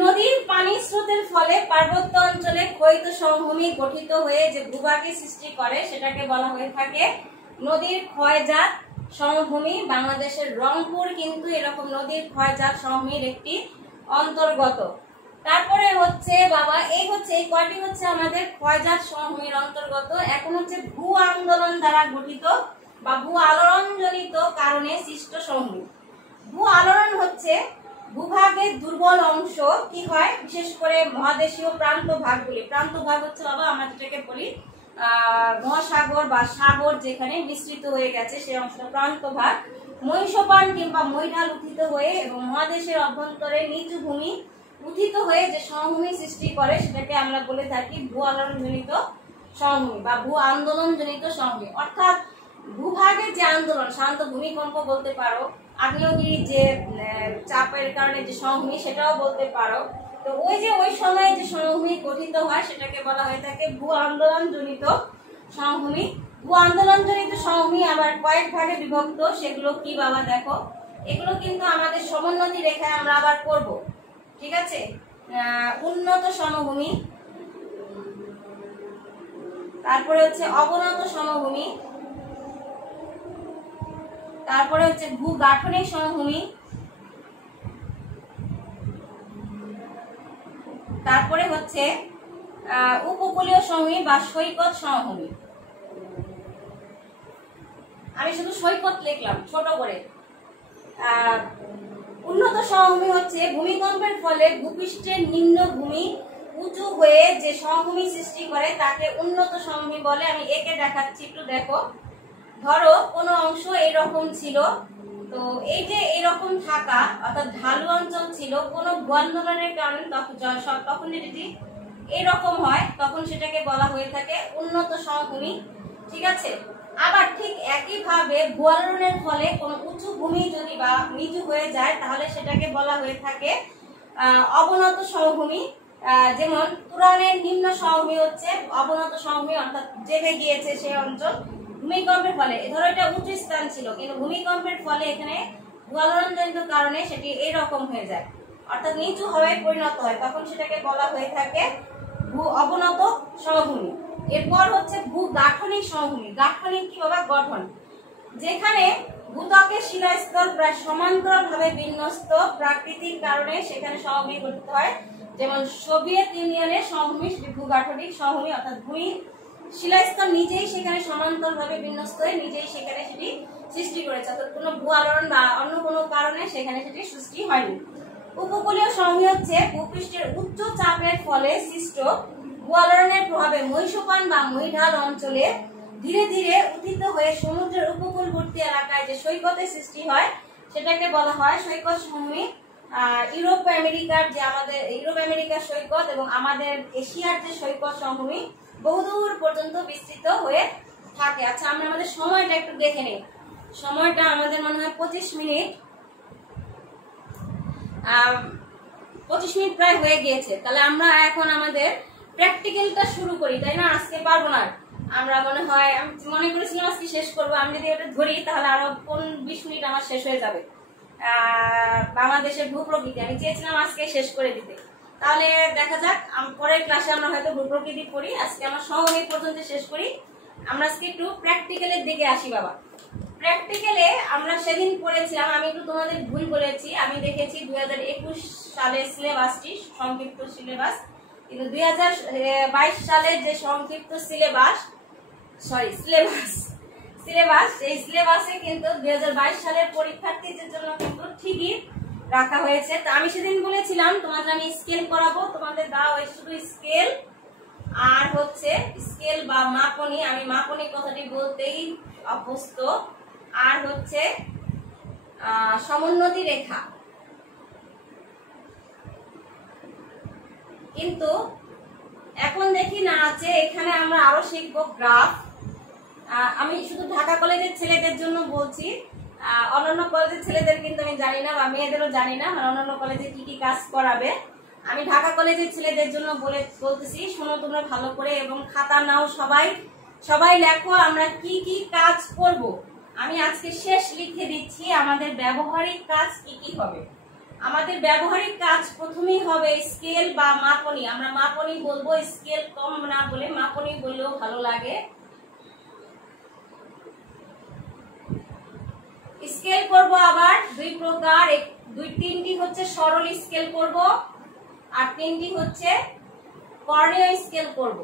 নদীর পানি স্রোতের ফলে পার্বত্য অঞ্চলে ক্ষয়িত সমভূমি গঠিত হয়ে যে ভূভাগের সৃষ্টি করে সেটাকে বলা হয়ে থাকে নদীর ক্ষয়জাত সমভূমি। বাংলাদেশের রংপুর কিন্তু এরকম নদীর ক্ষয়জাত সমভূমির একটি অন্তর্গত। তারপরে হচ্ছে বাবা এই কয়টি হচ্ছে আমাদের ক্ষয়জাত সমভূমির অন্তর্গত। এখন হচ্ছে ভূ আন্দোলন দ্বারা গঠিত বা ভূ আলোড়নজনিত কারণে সৃষ্ট সমভূমি। ভূ আলোড়ন হচ্ছে ভূভাগের দুর্বল অংশ কি হয়, বিশেষ করে মহাদেশীয় প্রান্ত ভাগগুলি। প্রান্ত ভাগ হচ্ছে বাবা আমরা যেটাকে বলি মহাসাগর বা সাগর যেখানে মিশ্রিত হয়ে গেছে সেই অংশটা প্রান্ত ভাগ। মহিষপান কিংবা মহিঢাল উত্থিত হয়ে এবং মহাদেশের অভ্যন্তরে নিচু ভূমি উত্থিত হয়ে যে সমভূমি সৃষ্টি করে সেটাকে আমরা বলে থাকি ভূ আলোড়নজনিত সমভূমি বা ভূ আন্দোলনজনিত সমভূমি। অর্থাৎ ভূভাগের যে আন্দোলন, সাধারণত ভূমিকম্প বলতে পারো, আগ্নেয়গিরির যে চাপের কারণে যে সমভূমি সেটাও বলতে পারো। তো ওই সময়ে যে সমভূমি গঠিত হয় সেটাকে বলা হয়ে থাকে ভূ আন্দোলনজনিত সমভূমি। ভূ আন্দোলনজনিত সমভূমি আবার কয়েক ভাগে বিভক্ত। সেগুলো কি বাবা দেখো, এগুলো কিন্তু আমাদের সমোন্নতি রেখায় আমরা আবার করব, ঠিক আছে। উন্নত সমভূমি, তারপরে হচ্ছে অবনত সমভূমি, তারপরে হচ্ছে ভূ গাঠনিক সমভূমি, তারপরে হচ্ছে উপকূলীয় সমভূমি বা সৈকত সমভূমি। আমি শুধু সৈকত লিখলাম ছোট করে। উন্নত সমভূমি হচ্ছে ভূমিকম্পের ফলে ভূপৃষ্ঠের নিম্ন ভূমি উঁচু হয়ে যে সমভূমি সৃষ্টি করে তাকে উন্নত সমভূমি বলে। আমি একে দেখাচ্ছি, একটু দেখো। ধরো কোনো অংশ এরকম ছিল, তো এই যে এরকম থাকা অর্থাৎ ঢালু অঞ্চল ছিল, কোনো ভূ আন্দোলনের কারণে তখন যদি এরকম হয় তখন সেটাকে বলা হয়ে থাকে উন্নত সমভূমি, ঠিক আছে। আবার ঠিক একইভাবে ভূ আলোড়নের ফলে কোনো উঁচু ভূমি যদি বা নিচু হয়ে যায় তাহলে সেটাকে বলা হয়ে থাকে অবনত সমভূমি। যেমন তুরানের নিম্ন সমভূমি হচ্ছে অবনত সমভূমি, অর্থাৎ জেগে গিয়েছে সেই অঞ্চল ভূমিকম্পের ফলে। ধরো এটা উঁচু স্থান ছিল কিন্তু ভূমিকম্পের ফলে এখানে ভূ আলোড়নজনিত কারণে সেটি এরকম হয়ে যায় অর্থাৎ নিচু হওয়ায় পরিণত হয়, তখন সেটাকে বলা হয়ে থাকে ভূ অবনত সমভূমি। এরপর হচ্ছে ভূ গাঠনিক সমভূমি। গাঠনিক কি বাবা? গঠন। যেখানে ভূত্বকের শিলাস্তর প্রায় সমান্তরালভাবে বিন্যস্ত প্রাকৃতিক কারণে সেখানে সমভূমি গঠিত হয়। যেমন সোভিয়েত ইউনিয়নের সমভূমি ভূ গাঠনিক সমভূমি, অর্থাৎ ভূমি শিলাস্তর নিজেই সেখানে সমান্তরালভাবে বিন্যস্ত হয়ে নিজেই সেখানে সেটি সৃষ্টি করেছে, অর্থাৎ কোনো ভূ আলোড়ন বা অন্য কোনো কারণে সেখানে সেটি সৃষ্টি হয়নি। উপকূলীয় সমভূমি হচ্ছে ভূপৃষ্ঠের উচ্চ চাপের ফলে সৃষ্ট ভূ আলোড়নের প্রভাবে মহিষপান বা মহিঢাল অঞ্চলে ধীরে ধীরে উত্থিত হয়ে সমুদ্রের উপকূলবর্তী এলাকায় যে সৈকতের সৃষ্টি হয় সেটাকে বলা হয় সৈকত সমভূমি। ইউরোপ আমেরিকার যে আমাদের ইউরোপ আমেরিকার সৈকত এবং আমাদের এশিয়ার যে সৈকত সমভূমি বহুদূর পর্যন্ত বিস্তৃত হয়ে থাকে। আচ্ছা আমরা আমাদের সময়টা একটু দেখে নিই। সময়টা আমাদের মনে হয় 25 মিনিট, 25 মিনিট প্রায় হয়ে গিয়েছে। তাহলে আমরা এখন আমাদের প্র্যাকটিক্যালটা শুরু করি, তাই না? আজকে পারবো না আমরা, মনে হয় আমি মনে করেছিলাম আজকে শেষ করবো। আমি যদি এটা ধরি তাহলে আরো 20 মিনিট আমার শেষ হয়ে যাবে। বাংলাদেশের ভূপ্রকৃতি আমি চেয়েছিলাম আজকে শেষ করে দিতে, তাহলে দেখা যাক, পরের ক্লাসে আমরা হয়তো ভূপ্রকৃতি পড়ি। আজকে আমরা সমভূমি পর্যন্ত শেষ করি। আমরা আজকে একটু প্র্যাকটিক্যালের দিকে আসি বাবা। প্র্যাকটিক্যালে আমরা সেদিন পড়েছিলাম, আমি একটু তোমাদের ভুল বলেছি, আমি দেখেছি 2021 সালের সিলেবাসটি সংক্ষিপ্ত সিলেবাস, কিন্তু 2022 সালের যে সংক্ষিপ্ত সিলেবাস এই সিলেবাসে কিন্তু 2022 সালের পরীক্ষার্থীদের জন্য কিন্তু ঠিকই রাখা হয়েছে। তো আমি সেদিন বলেছিলাম তোমাদের আমি স্কেল করাবো, তোমাদের দাও শুধু স্কেল আর হচ্ছে স্কেল বা মাপনি, আমি মাপনি কথাটি বলতেই অভ্যস্ত, আর হচ্ছে সমোন্নতি রেখা। কিন্তু এখন দেখি না আছে, এখানে আমরা আরো শিখবো গ্রাফ। আমি শুধু ঢাকা কলেজের ছেলেদের জন্য বলছি, অন্যান্য কলেজের ছেলেদের কিন্তু আমি জানি না বা মেয়েদেরও জানি না, মানে অন্যান্য কলেজে কি কি কাজ করাবে। আমি ঢাকা কলেজের ছেলেদের জন্য বলতেছি, শোনো তোমরা ভালো করে এবং খাতা নাও, সবাই লেখো আমরা কি কি কাজ করব। আমি আজকে শেষ লিখে দিচ্ছি আমাদের ব্যবহারিক কাজ কি কি হবে। আমাদের ব্যবহারিক কাজ প্রথমেই হবে স্কেল বা মাপনি। আমরা মাপনি বলবো, স্কেল কম না বলে মাপনি বললেও ভালো লাগে। স্কেল করব আবার দুই প্রকার, তিনটি হচ্ছে সরল স্কেল করব আর তিনটি হচ্ছে কর্ণীয় স্কেল করব,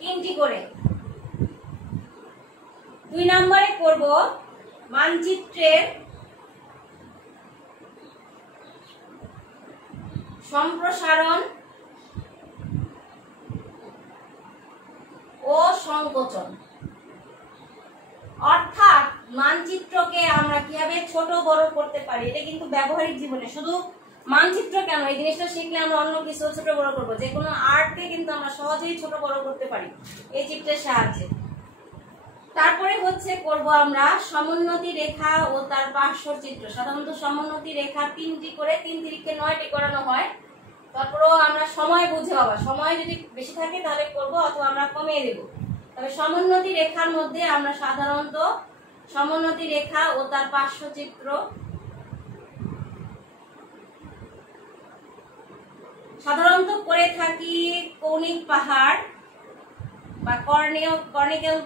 তিনটি করে। 2 নম্বরে করব মানচিত্রের সম্প্রসারণ ও সংকোচন। অর্থাৎ মানচিত্রকে আমরা কিভাবে ছোট বড় করতে পারি, এটা কিন্তু ব্যবহারিক জীবনে শুধু মানচিত্র কেন, এই জিনিসটা শিখলে আমরা অন্য কিছু ছোট বড় করবো। যে কোনো আর্টকে কিন্তু আমরা সহজেই ছোট বড় করতে পারি এই চিত্রের সাহায্যে। তারপরে হচ্ছে করব আমরা সমোন্নতি রেখা ও তার পার্শ্ব চিত্র। সাধারণত সমোন্নতি রেখা 3টি করে, 3 তিরিখে 9টি করানো হয়। তারপরেও আমরা সময় বুঝে বাবা, সময় যদি বেশি থাকে তাহলে করব, অথবা আমরা কমিয়ে দেব। তবে সমোন্নতি রেখার মধ্যে আমরা সাধারণত সমোন্নতি রেখা ও তার পার্শ্ব চিত্র সাধারণত করে থাকি কৌণিক পাহাড় বা কর্নিক্যাল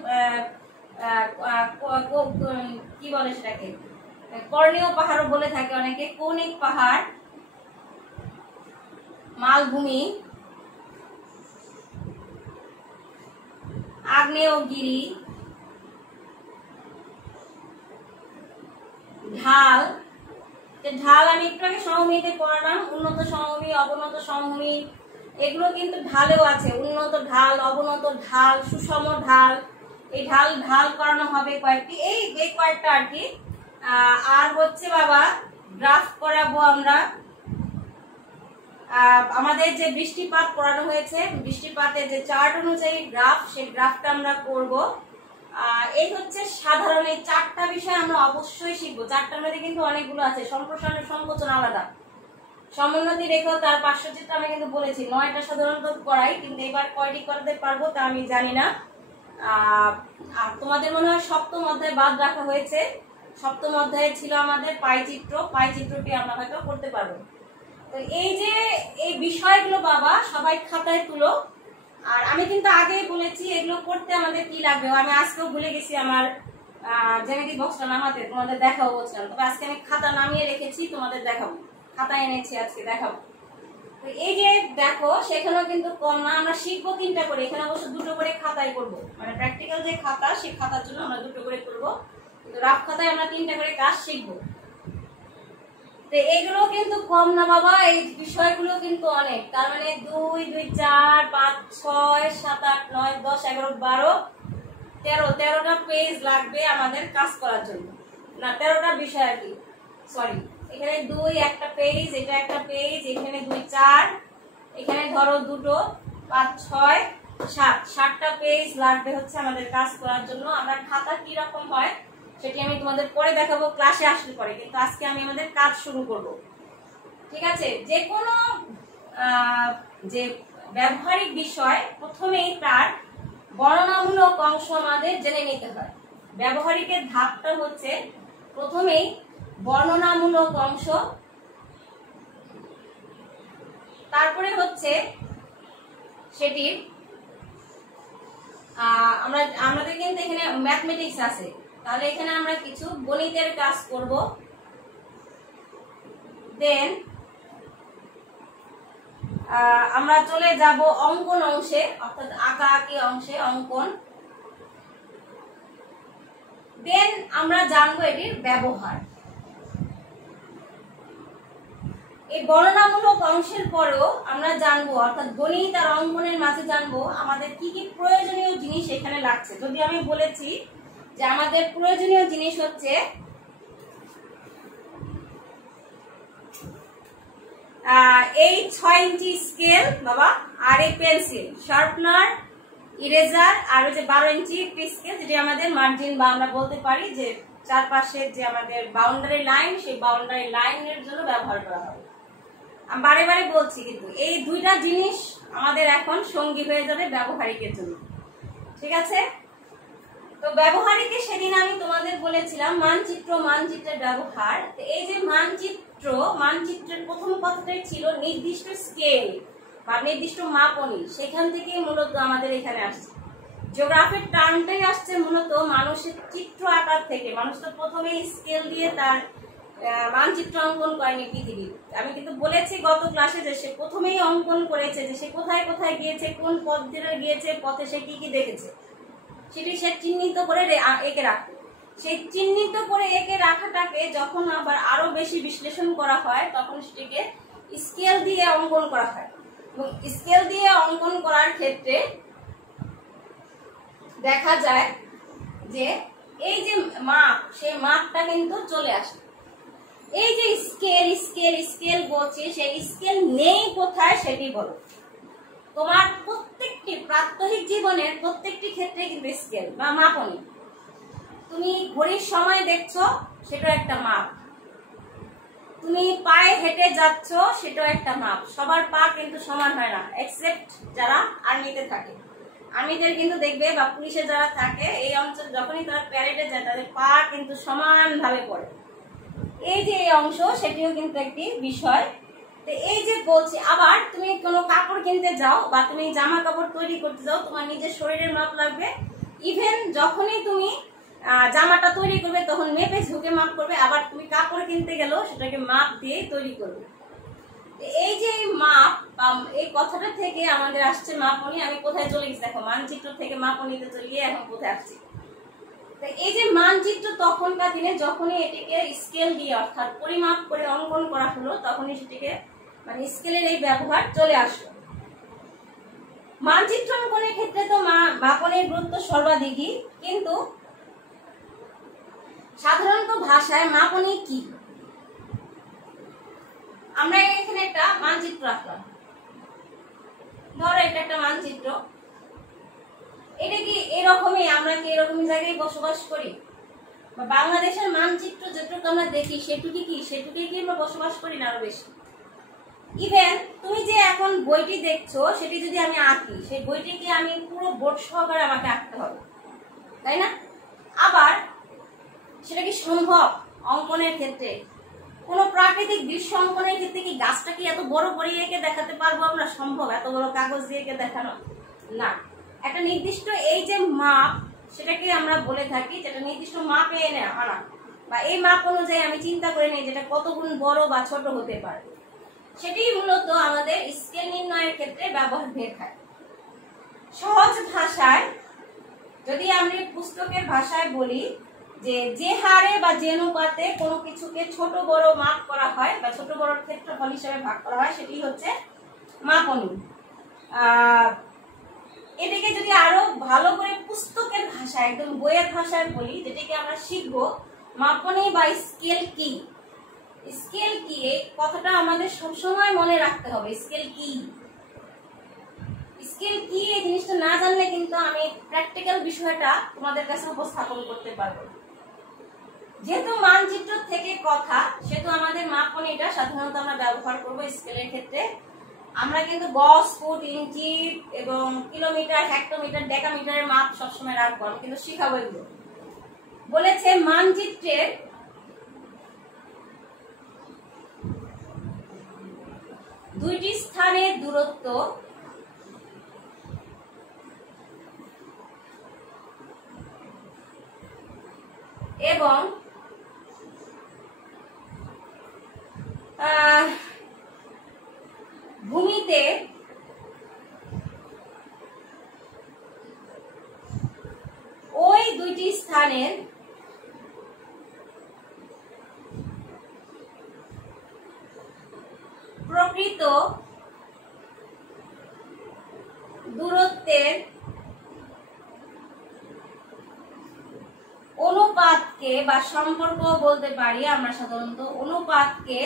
কি বলে সেটাকে, কর্ণীয় পাহাড়ও বলে থাকে অনেকে, কৌণিক পাহাড়, মালভূমি, আগ্নেয়গিরি, ঢাল। ঢাল আমি একটু আগে সমভূমিতে পড়ালাম, উন্নত সমভূমি, অবনত সমভূমি, এগুলো কিন্তু ঢালেও আছে, উন্নত ঢাল, অবনত ঢাল, সুষম ঢাল। এই ঢাল করানো হবে কয়েকটি, এই কয়েকটা আর কি। আর হচ্ছে বাবা গ্রাফ করাবো আমরা। আমাদের যে বৃষ্টিপাত পড়ানো হয়েছে, বৃষ্টিপাতের যে চার্ট অনুযায়ী গ্রাফ, সেই গ্রাফটা আমরা করব। এই হচ্ছে সাধারণ এই 4টা বিষয় আমরা অবশ্যই শিখবো। 4টার মধ্যে কিন্তু অনেকগুলো আছে, সম্প্রসারণ সংকোচন আলাদা, সমোন্নতি রেখা তার পার্শ্বচিত্র আমি কিন্তু বলেছি 9টা সাধারণত করাই, কিন্তু এবার কয়টি করাতে পারবো তা আমি জানি না। আর তোমাদের মনে হয় 7ম অধ্যায় বাদ রাখা হয়েছে। 7ম অধ্যায়ে ছিল আমাদের পাই চিত্রটি আমরা হয়তো করতে পারবো। তো এই যে এই বিষয়গুলো বাবা সবাই খাতায় তুলো। আর আমি কিন্তু আগেই বলেছি এগুলো করতে আমাদের কি লাগবে, আমি আজকেও ভুলে গেছি আমার জ্যামিতিক বক্সটা নামাতে, তোমাদের দেখাবো বলছিলাম। তবে আজকে আমি খাতা নামিয়ে রেখেছি, তোমাদের দেখাবো, খাতা এনেছি আজকে দেখাবো। তো এই যে দেখো সেখানেও কিন্তু কম না, আমরা শিখবো 3টা করে, এখানে অবশ্য 2টো করে খাতায় করবো, মানে প্র্যাকটিক্যাল যে খাতা সেই খাতার জন্য আমরা 2টো করে করবো, কিন্তু রাফ খাতায় আমরা 3টা করে কাজ শিখবো। তো এগুলো কিন্তু কম না বাবা, এই বিষয়গুলো কিন্তু অনেক। তার মানে 2, 2, 4, 5, 6, 7, 8, 9, 10, 11, 12, 13টা পেজ লাগবে আমাদের কাজ করার জন্য, না 13টা বিষয় আর কি, সরি। এখানে 2 একটা পেজ, এটা একটা পেজ, এখানে 2, 4, এখানে ধরো 2টো, 5, 6, 7, 7টা পেজ লাগবে হচ্ছে আমাদের কাজ করার জন্য। আমার খাতা কি রকম হয় সেটি আমি তোমাদের পরে দেখাবো, ক্লাসে আসলে পরে, কিন্তু আজকে আমি আমাদের কাজ শুরু করব। ঠিক আছে, যে কোনো যে ব্যবহারিক বিষয় প্রথমেই তার বর্ণনামূলক অংশ আমাদের জেনে নিতে হয়। ব্যবহারিকের ধাপটা হচ্ছে প্রথমেই বর্ণনামূলক অংশ, তারপরে হচ্ছে সেটির আমাদের কিন্তু এখানে ম্যাথমেটিক্স আছে, তাহলে এখানে আমরা কিছু গণিতের কাজ করব। দেন আমরা চলে যাব অঙ্কন অংশে, অর্থাৎ আঁকা আঁকি অংশে অঙ্কন। দেন আমরা জানবো এটির ব্যবহার। এই বর্ণনামূলক অংশের পরেও আমরা জানবো, অর্থাৎ গণিত আর অঙ্কনের মাঝে জানবো আমাদের কি কি প্রয়োজনীয় জিনিস এখানে লাগছে। যদি আমি বলেছি যে আমাদের প্রয়োজনীয় জিনিস হচ্ছে এই 6 ইঞ্চি স্কেল বাবা, আর এই পেন্সিল, শার্পনার, ইরেজার, আর ওই যে 12 ইঞ্চি একটি স্কেল, যেটি আমাদের মার্জিন বা আমরা বলতে পারি যে চারপাশে যে আমাদের বাউন্ডারি লাইন, সেই বাউন্ডারি লাইনের জন্য ব্যবহার করা হবে। আমি বারে বারে বলছি, কিন্তু এই দুইটা জিনিস আমাদের এখন সঙ্গী হয়ে যাবে ব্যবহারিকের জন্য, ঠিক আছে? তো ব্যবহারিকে সেদিন আমি তোমাদের বলেছিলাম মানচিত্র, মানচিত্রের ব্যবহার। এই যে মানচিত্র, মানচিত্রের প্রথম কথাটাই ছিল নির্দিষ্ট স্কেল বা নির্দিষ্ট মাপনী, সেখান থেকে মূলত আমাদের এখানে আসছে। জিওগ্রাফির টার্মটাই আসছে মূলত মানুষের চিত্র আকার থেকে। মানুষ তো প্রথমেই স্কেল দিয়ে তার মানচিত্র অঙ্কন করেনি পৃথিবীর। আমি কিন্তু বলেছি গত ক্লাসে যে সে প্রথমেই অঙ্কন করেছে, যে সে কোথায় কোথায় গিয়েছে, কোন পথ ধরে গিয়েছে, পথে সে কি কি দেখেছে, সেটি সে চিহ্নিত করে এঁকে রাখে। সেই চিহ্নিত করে এঁকে রাখাটাকে যখন আবার আরো বেশি বিশ্লেষণ করা হয়, তখন সেটিকে স্কেল দিয়ে অঙ্কন করা হয়। এবং স্কেল দিয়ে অঙ্কন করার ক্ষেত্রে দেখা যায় যে এই যে মাপ, সেই মাপটা কিন্তু চলে আসে। এই যে স্কেল স্কেল স্কেল বলছি, সেই স্কেল নেই কোথায় সেটি বলো। তোমার প্রত্যেকটি প্রাত্যহিক জীবনের প্রত্যেকটি ক্ষেত্রে কিন্তু স্কেল বা মাপনী। তুমি ঘড়ির সময় দেখছো, সেটা একটা মাপ। তুমি পায়ে হেঁটে যাচ্ছ, সেটাও একটা মাপ। সবার পা কিন্তু সমান হয় না, এক্সেপ্ট যারা আর্মিতে থাকে। আর্মিদের কিন্তু দেখবে বা পুলিশে যারা থাকে এই অঞ্চল, যখনই তারা প্যারেডে যায় তাদের পা কিন্তু সমান ভাবে পড়ে। এই যে এই অংশ, সেটিও কিন্তু একটি বিষয়। তো এই যে বলছি, আবার তুমি কোনো কাপড় কিনতে যাও বা তুমি জামা কাপড় তৈরি করতে যাও, তোমার নিজের শরীরের মাপ লাগবে। ইভেন যখনই তুমি জামাটা তৈরি করবে তখন মেপে ঝুঁকে মাপ করবে। আবার তুমি কাপড় কিনতে গেলেও সেটাকে মাপ দিয়ে তৈরি করবে। এই যে মাপ, এই কথাটা থেকে আমাদের আসছে মাপনী। আমি কোথায় চলে গেছি দেখো, মানচিত্র থেকে মাপনীতে চলে গিয়ে এখন কোথায় আসছি। এই যে মানচিত্র তখনকার দিনে যখনই এটিকে স্কেল দিয়ে অর্থাৎ পরিমাপ করে অঙ্কন করা হলো, তখনই সেটিকে মানে স্কেলের এই ব্যবহার চলে আসলো। মানচিত্র অঙ্কনের ক্ষেত্রে তো মাপনের গুরুত্ব সর্বাধিকই, কিন্তু সাধারণত ভাষায় মাপনী কি? আমরা এখানে একটা মানচিত্র আঁকলাম, ধরো এটা একটা মানচিত্র। এটা কি এরকমই, আমরা কি এরকমই জায়গায় বসবাস করি? বা বাংলাদেশের মানচিত্র যেটুকু আমরা দেখি সেটুকুই কি আমরা বসবাস করি না আরো বেশি? ইভেন তুমি যে এখন বইটি দেখছো, সেটি যদি আমি আঁকি, সেই বইটিকে আমি পুরো বোর্ড সহকারে আমাকে আঁকতে হবে, তাই না? আবার সেটা কি সম্ভব অঙ্কনের ক্ষেত্রে? কোন প্রাকৃতিক দৃশ্য অঙ্কনের ক্ষেত্রে কি গাছটা কি এত বড় করে এঁকে দেখাতে পারবো আমরা? সম্ভব এত বড় কাগজ দিয়ে এঁকে দেখানো? না। একটা নির্দিষ্ট এই যে মাপ, সেটাকে আমরা বলে থাকি যেটা নির্দিষ্ট মাপে এনে আনা, বা এই মাপ অনুযায়ী আমি চিন্তা করে নিই যেটা কত গুণ বড় বা ছোট হতে পারে। সেটি মূলত আমাদের স্কেল নির্ণয়ের ক্ষেত্রে ব্যবহার হয়ে থাকে। সহজ ভাষায় যদি আমি পুস্তকের ভাষায় বলি, যে হারে বা যে অনুপাতে কোনো কিছুকে ছোট বড় মাপ করা হয় বা ছোট বড় ক্ষেত্রফল হিসেবে ভাগ করা হয়, সেটি হচ্ছে মাপনী। এটাকে যদি আরো ভালো করে পুস্তকের ভাষায়, একদম বইয়ের ভাষায় বলি, যেটাকে আমরা শিখবো, মাপনী বা স্কেল কি। স্কেল কি এই কথাটা আমাদের সবসময় মনে রাখতে হবে। স্কেল কি, স্কেল কি এই জিনিসটা না জানলে কিন্তু আমি প্র্যাকটিক্যাল বিষয়টা তোমাদের কাছে উপস্থাপন করতে পারবো। যেহেতু মানচিত্র থেকে কথা, সেহেতু আমাদের মাপনীটা সাধারণত আমরা ব্যবহার করবো স্কেলের ক্ষেত্রে। আমরা কিন্তু গজ, ফুট, ইঞ্চি এবং কিলোমিটার, হেক্টোমিটার, ডেকামিটারের মাপ সবসময় রাখবো, আমি কিন্তু শিখাবো এগুলো। বলেছে মানচিত্রের দুইটি স্থানের দূরত্ব এবং ভূমিতে ওই দুইটি স্থানের প্রকৃত দূরত্বের অনুপাতকে বা সম্পর্ক বলতে পারি আমরা সাধারণত অনুপাতকে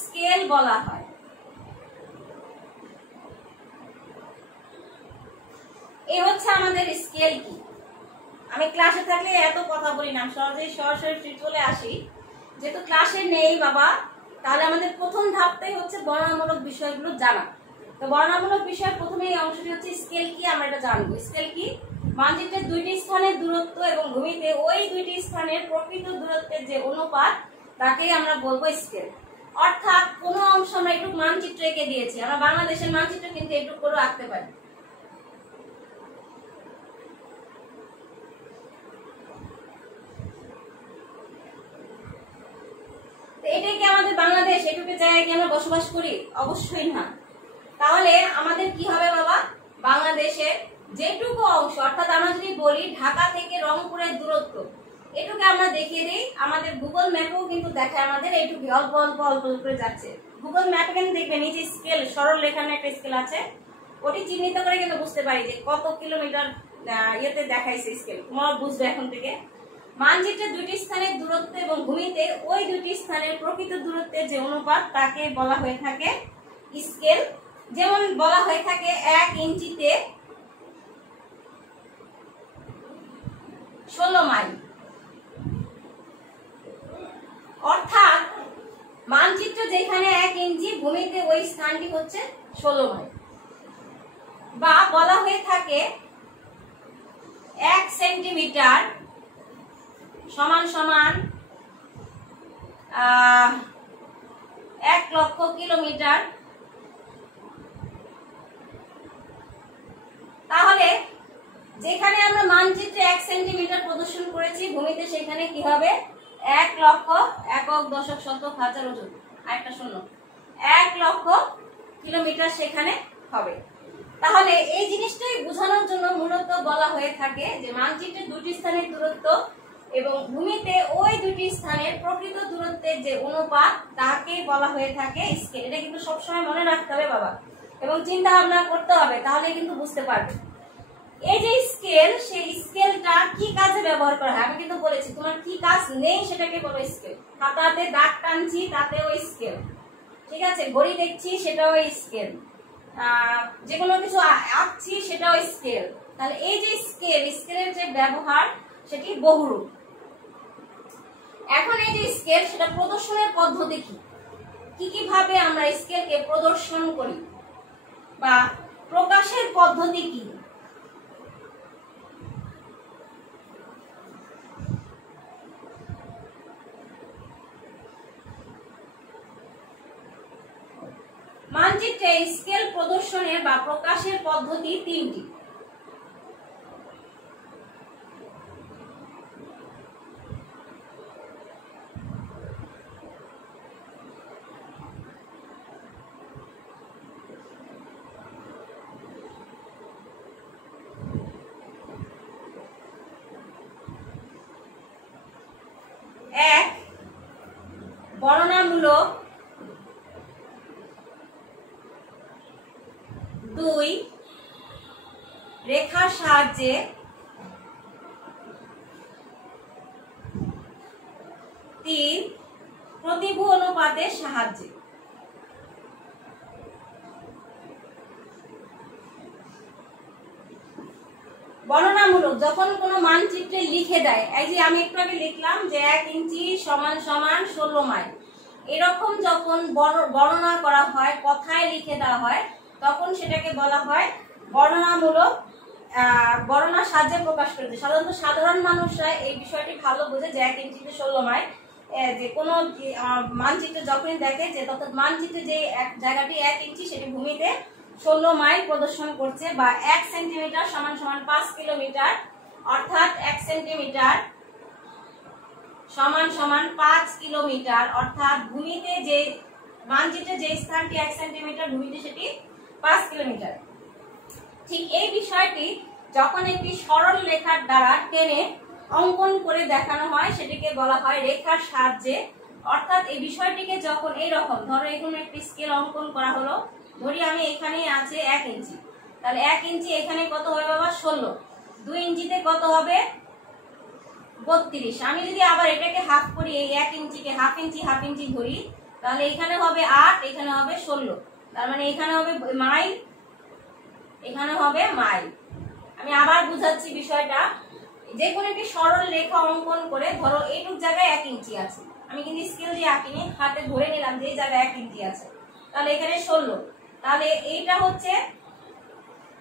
স্কেল বলা হয়। এই হচ্ছে আমাদের স্কেল কি। আমি ক্লাসে থাকলে এত কথা বলি না, সরাসরি চলে আসি। যেহেতু ক্লাসে নেই বাবা, তাহলে আমাদের প্রথম ধাপটাই হচ্ছে বর্ণনামূলক বিষয়গুলো জানা। তো বর্ণনামূলক বিষয়ের প্রথমে এই অংশটি হচ্ছে স্কেল কি, আমরা এটা জানবো। স্কেল কি? মানচিত্রের দুইটি স্থানের দূরত্ব এবং ভূমিতে ওই দুইটি স্থানের প্রকৃত দূরত্বের যে অনুপাত তাকেই আমরা বলবো স্কেল। অর্থাৎ কোনো অংশ আমরা একটু মানচিত্র এঁকে দিয়েছি, আমরা বাংলাদেশের মানচিত্র কিন্তু একটু করে আঁকতে পারি। এটাই কি আমাদের বাংলাদেশ? এটুকু জায়গায় কি আমরা বসবাস করি? অবশ্যই না। তাহলে আমাদের কি হবে বাবা? বাংলাদেশের যেটুকু অংশ, অর্থাৎ আমরা যদি বলি ঢাকা থেকে রংপুরের দূরত্ব, এটুকু আমরা দেখিয়ে দিই। আমাদের গুগল ম্যাপেও কিন্তু দেখায় আমাদের এইটুকু অল্প অল্প অল্প করে যাচ্ছে। গুগল ম্যাপে কিন্তু দেখবেন নিচে স্কেল, সরল রেখার একটা স্কেল আছে, ওটি চিহ্নিত করে কিন্তু বুঝতে পারি যে কত কিলোমিটার ইয়েতে দেখাইছে স্কেল। তোমরা বুঝবে এখন থেকে। মানচিত্রের দুটি স্থানের দূরত্ব এবং ভূমিতে ওই দুটি স্থানের প্রকৃত দূরত্বের যে অনুপাত তাকে বলা হয়ে থাকে স্কেল। যেমন বলা হয়ে থাকে 1 ইঞ্চিতে 16 মাইল। অর্থাৎ মানচিত্র যেখানে 1 ইঞ্চি, ভূমিতে ওই স্থানটি হচ্ছে 16 মাইল। বা বলা হয়ে থাকে 1 সেন্টিমিটার সমান সমান 1 লক্ষ কিলোমিটার। তাহলে যেখানে আমরা মানচিত্রে 1 সেন্টিমিটার প্রদর্শন করেছি, ভূমিতে সেখানে কি হবে? 1 লক্ষ, একক, দশক, শতক, হাজার, ওজন আরেকটা শূন্য, 1 লক্ষ কিলোমিটার সেখানে হবে। তাহলে এই জিনিসটাই বোঝানোর জন্য মূলত বলা হয়ে থাকে যে মানচিত্রের দুটি স্থানের দূরত্ব এবং ভূমিতে ওই দুটি স্থানের প্রকৃত দূরত্বের যে অনুপাত তাকে বলা হয়ে থাকে স্কেল। এটা কিন্তু সবসময় মনে রাখতে হবে বাবা, এবং চিন্তা ভাবনা করতে হবে, তাহলে কিন্তু বুঝতে পারবে। এই যে স্কেল, সেই স্কেলটা কি কাজে ব্যবহার করা হয়? আমি কিন্তু বলেছি তোমার কি কাজ নেই সেটাকে বলো স্কেল। খাতাতে দাগ টানছি তাতেও স্কেল, ঠিক আছে? ঘড়ি দেখছি সেটাও স্কেল, যে কোনো কিছু আঁকছি সেটাও স্কেল। তাহলে এই যে স্কেল, স্কেলের যে ব্যবহার সেটি বহুরূপ। এখন এই যে স্কেল, সেটা প্রদর্শনের পদ্ধতি কি কিভাবে আমরা স্কেলকে প্রদর্শন করি বা প্রকাশের পদ্ধতি কি? মানচিত্রে স্কেল প্রদর্শনের বা প্রকাশের পদ্ধতি 3টি। এক, বর্ণনামূলক। 2, রেখার সাহায্যে। 3, প্রতিভু অনুপাতের সাহায্যে। বর্ণনামূলক যখন কোনো মানচিত্রে লিখে দেয়, এই যে আমি একটু আগে লিখলাম যে 1 ইঞ্চি সমান সমান 16 মাইল, এরকম যখন বর্ণনা করা হয়, কথায় লিখে দেওয়া হয়, তখন সেটাকে বলা হয় বর্ণনামূলক গণনার সাহায্যে প্রকাশ করেছে। সাধারণত সাধারণ মানুষরা এই বিষয়টি ভালো বোঝে যে 1 ইঞ্চিতে 16 মাইল। যে কোনো মানচিত্র যখনই দেখে যে অর্থাৎ মানচিত্রে যে জায়গাটি 1 ইঞ্চি সেটি ভূমিতে 16 মাইল প্রদর্শন করছে, বা 1 সেন্টিমিটার সমান সমান 5 কিলোমিটার, অর্থাৎ 1 সেন্টিমিটার সমান সমান 5 কিলোমিটার, অর্থাৎ ভূমিতে যে মানচিত্রে যে স্থানটি 1 সেন্টিমিটার, ভূমিতে সেটি 5 কিলোমিটার। ঠিক এই বিষয়টি যখন একটি সরল রেখার দ্বারা টেনে অঙ্কন করে দেখানো হয় সেটিকে বলা হয় রেখার সাহায্যে। অর্থাৎ এই বিষয়টিকে যখন এই রকম ধরো এখানে একটি স্কেল অঙ্কন করা হলো, ধরি আমি এখানে আছে 1 ইঞ্চি, তাহলে 1 ইঞ্চি এখানে কত হবে বাবা 16, 2 ইঞ্চিতে কত হবে 32। আমি যদি আবার এটাকে হাফ করি, এই 1 ইঞ্চিকে হাফ ইঞ্চি ধরি, তাহলে এখানে হবে 8, এখানে হবে 16, তার মানে এখানে হবে মাইল, এখানে হবে মাইল। আমি আবার বুঝাচ্ছি বিষয়টা। যে কোনো একটি সরল রেখা অঙ্কন করে ধরো এইটুক জায়গায় 1 ইঞ্চি আছে, আমি কিন্তু স্কেল দিয়ে আঁকিনি, হাতে ধরে নিলাম যে এই জায়গায় 1 ইঞ্চি আছে, তাহলে এখানে 16, তাহলে এইটা হচ্ছে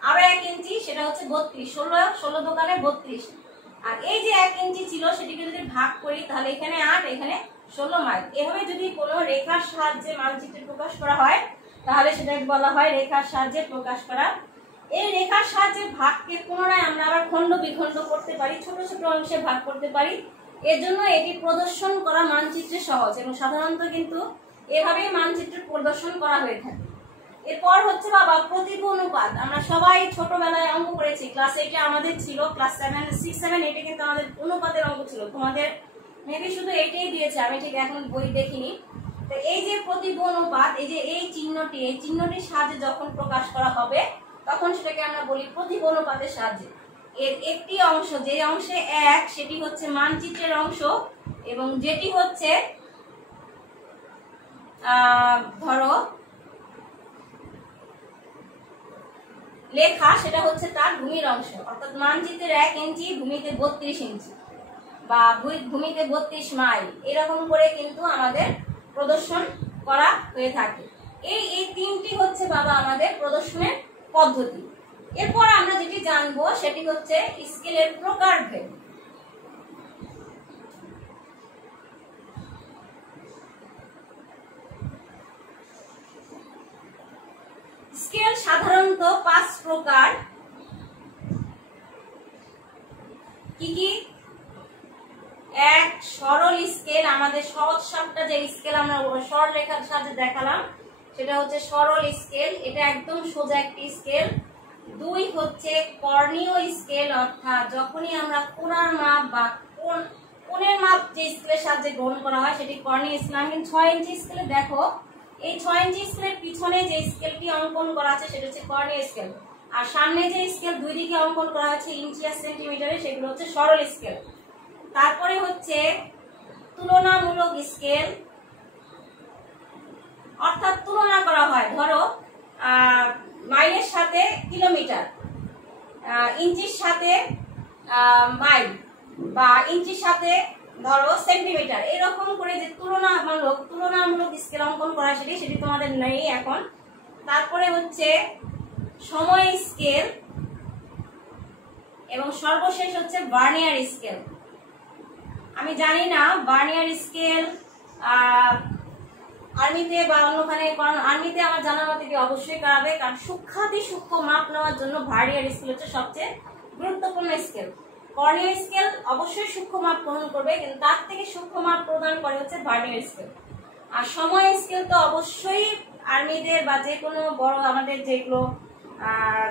আরো 1 ইঞ্চি, সেটা হচ্ছে 32, 16 দোকানে 32। আর এই যে 1 ইঞ্চি ছিল সেটিকে যদি ভাগ করি তাহলে এখানে 8, এখানে 16 মাইল। এভাবে যদি কোনো রেখার সাহায্যে মানচিত্রে প্রকাশ করা হয় তাহলে সেটাকে বলা হয় রেখার সাহায্যে প্রকাশ করা। এই রেখার সাহায্যে ভাগকে পুনরায় আমরা আবার খণ্ড বিখণ্ড করতে পারি, ছোট ছোট অংশে ভাগ করতে পারি। এর জন্য এটি প্রদর্শন করা মানচিত্রে সহজ, এবং সাধারণত কিন্তু এভাবেই মানচিত্রে প্রদর্শন করা হয়ে থাকে। এরপর হচ্ছে বাবা প্রতিভ অনুপাত। আমরা সবাই ছোটবেলায় অঙ্ক করেছি, ক্লাস 8 এ আমাদের ছিল, ক্লাস 6, 7, 8 এ কিন্তু আমাদের অনুপাতের অঙ্ক ছিল। তোমাদের মেবি শুধু 8 এই দিয়েছে, আমি ঠিক এখন বই দেখিনি। তো এই যে প্রতিভ অনুপাত, এই যে এই চিহ্নটির সাহায্যে যখন প্রকাশ করা হবে তখন সেটাকে আমরা বলি প্রতিভ অনুপাতের সাহায্যে। এর একটি অংশ, যে অংশে 1 সেটি হচ্ছে মানচিত্রের অংশ, এবং যেটি হচ্ছে ধরো লেখা সেটা হচ্ছে তার ভূমির অংশ। অর্থাৎ মানচিত্রের 1 ইঞ্চি ভূমিতে 32 ইঞ্চি, বা ভূমিতে 32 মাইল, এরকম করে কিন্তু আমাদের প্রদর্শন করা হয়ে থাকে। এই তিনটি হচ্ছে বাবা আমাদের প্রদর্শনের পদ্ধতি। এরপর আমরা যেটি জানবো সেটি হচ্ছে স্কেলের প্রকারভেদ। স্কেল সাধারণত 5 প্রকার। কি কি? 1 সরল স্কেল, আমাদের সহজ সাপটা যে স্কেল আমরা সরল রেখার সাহায্যে দেখালাম সেটা হচ্ছে সরল স্কেল, এটা একদম সোজা একটি স্কেল। 2 হচ্ছে কর্ণীয় স্কেল, অর্থাৎ যখনই আমরা কোণার মাপ বা কোণের মাপ যে স্কেলের সাহায্যে গ্রহণ করা হয় সেটি কর্ণীয় স্কেল। আমি 6 ইঞ্চি স্কেলে দেখো, এই 6 ইঞ্চি স্কেলের পিছনে যে স্কেলটি অঙ্কন করা আছে সেটা হচ্ছে কর্ণীয় স্কেল, আর সামনে যে স্কেল দুই দিকে অঙ্কন করা হয়েছে ইঞ্চি আর সেন্টিমিটারে সেগুলো হচ্ছে সরল স্কেল। তারপরে হচ্ছে তুলনামূলক স্কেল, অর্থাৎ তুলনা করা হয়, ধরো মাইলের সাথে কিলোমিটার, ইঞ্চির সাথে মাইল, বা ইঞ্চির সাথে ধরো সেন্টিমিটার, এরকম করে যে তুলনামূলক স্কেল অঙ্কন করা সেটি তোমাদের নেই এখন। তারপরে হচ্ছে সময় স্কেল, এবং সর্বশেষ হচ্ছে ভার্নিয়ার স্কেল। আমি জানি না ভার্নিয়ার স্কেল আর্মিতে বা অন্যখানে, কারণ আর্মিতে আমার জানার মতে অবশ্যই করাবে, কারণ সূক্ষ্মাতি সূক্ষ্ম মাপ নেওয়ার জন্য ভার্নিয়ার স্কেল হচ্ছে সবচেয়ে গুরুত্বপূর্ণ স্কেল। কর্ণীয় স্কেল অবশ্যই সূক্ষ্ম মাপ গ্রহণ করবে, কিন্তু তার থেকে সূক্ষ্ম মাপ প্রদান করে হচ্ছে ভার্নিয়ার স্কেল। আর সময় স্কেল তো অবশ্যই আর্মিদের বা যে কোনো বড় আমাদের যেগুলো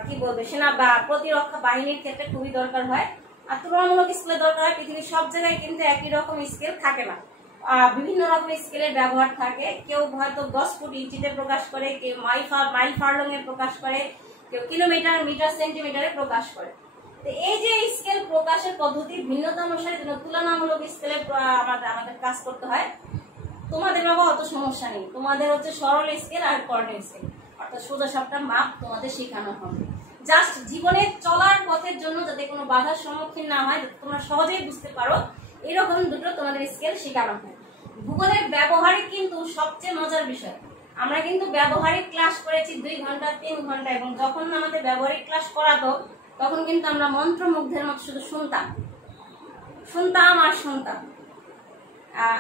কি বলবে সেনা বা প্রতিরক্ষা বাহিনীর ক্ষেত্রে খুবই দরকার হয়। আর তুলনামূলক স্কেলের দরকার হয়, পৃথিবীর সব জায়গায় কিন্তু একই রকম স্কেল থাকে না, বিভিন্ন রকম স্কেলের ব্যবহার থাকে। কেউ হয়তো 10 ফুট ইঞ্চিতে প্রকাশ করে, কেউ মাইল ফার্লং এ প্রকাশ করে, কেউ কিলোমিটার, মিটার, সেন্টিমিটারে প্রকাশ করে। তো এই যে স্কেল প্রকাশের পদ্ধতি ভিন্নতা অনুসারে তুলনামূলক স্কেলে আমাদের কাজ করতে হয়। তোমাদের বাবা অত সমস্যা নেই, তোমাদের হচ্ছে সরল স্কেল আর কর্ণীয় স্কেল, অর্থাৎ সোজা সাপটা মাপ তোমাদের শেখানো হবে। জাস্ট জীবনে চলার পথের জন্য যাতে কোনো বাধার সম্মুখীন না হয়, তোমরা সহজেই বুঝতে পারো, এরকম দুটো তোমাদের স্কেল শেখানো হয়। ভূগোলের ব্যবহারিক কিন্তু সবচেয়ে মজার বিষয়। আমরা কিন্তু ব্যবহারিক ক্লাস করেছি 2 ঘন্টা 3 ঘন্টা, এবং যখন আমাদের ব্যবহারিক ক্লাস করাতো তখন কিন্তু আমরা মন্ত্রমুগ্ধের মতো শুধু শুনতাম আর শুনতাম।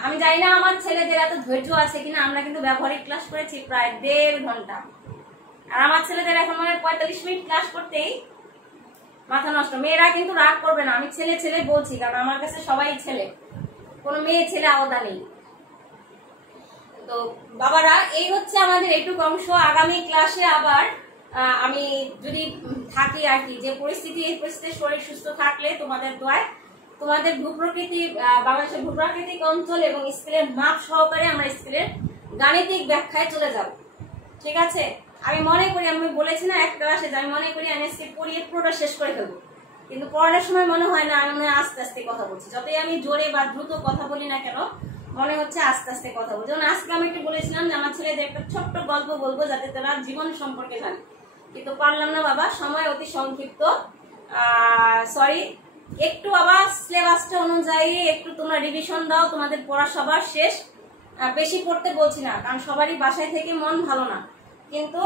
আমি জানি না আমার ছেলেদের এত ধৈর্য আছে কিনা, আমরা কিন্তু ব্যবহারিক ক্লাস করেছি প্রায় 1.5 ঘন্টা, আর আমার ছেলেদের এখন মানে 45 মিনিট ক্লাস করতেই মাথা নষ্ট। মেয়েরা কিন্তু রাগ করবে না, আমি ছেলে ছেলে বলছি, কারণ আমার কাছে সবাই ছেলে, কোনো মেয়ে ছেলে আলাদা নেই। তো বাবারা, এই হচ্ছে আমাদের এইটুকু অংশ। আগামী ক্লাসে আবার আমি যদি থাকি আর কি, যে পরিস্থিতি, এই পরিস্থিতিতে শরীর সুস্থ থাকলে তোমাদের দোয়ায় তোমাদের ভূপ্রকৃতি, বাংলাদেশের ভূপ্রাকৃতিক অঞ্চল এবং স্কেলের মাপ সহকারে আমরা স্কেলের গাণিতিক ব্যাখ্যায় চলে যাব। ঠিক আছে? আমি মনে করি, আমি বলেছি না এক ক্লাসে, আমি মনে করি আমি আজকে পড়িয়ে পুরোটা শেষ করে ফেলবো, কিন্তু পড়ানোর সময় মনে হয় না, আমি মনে হয় আস্তে আস্তে কথা বলছি। যতই আমি জোরে বা দ্রুত কথা বলি না কেন, মনে হচ্ছে আস্তে আস্তে কথা বলছি। যেমন আজকে আমি একটু বলেছিলাম যে আমার ছেলেদের একটা ছোট্ট গল্প বলবো যাতে তারা জীবন সম্পর্কে জানে, কিন্তু পারলাম না বাবা, সময় অতি সংক্ষিপ্ত। সরি, একটু আবার সিলেবাসটা অনুযায়ী একটু তোমরা রিভিশন দাও, তোমাদের পড়া সবার শেষ। বেশি পড়তে বলছি না, কারণ সবারই বাসায় থেকে মন ভালো না, কিন্তু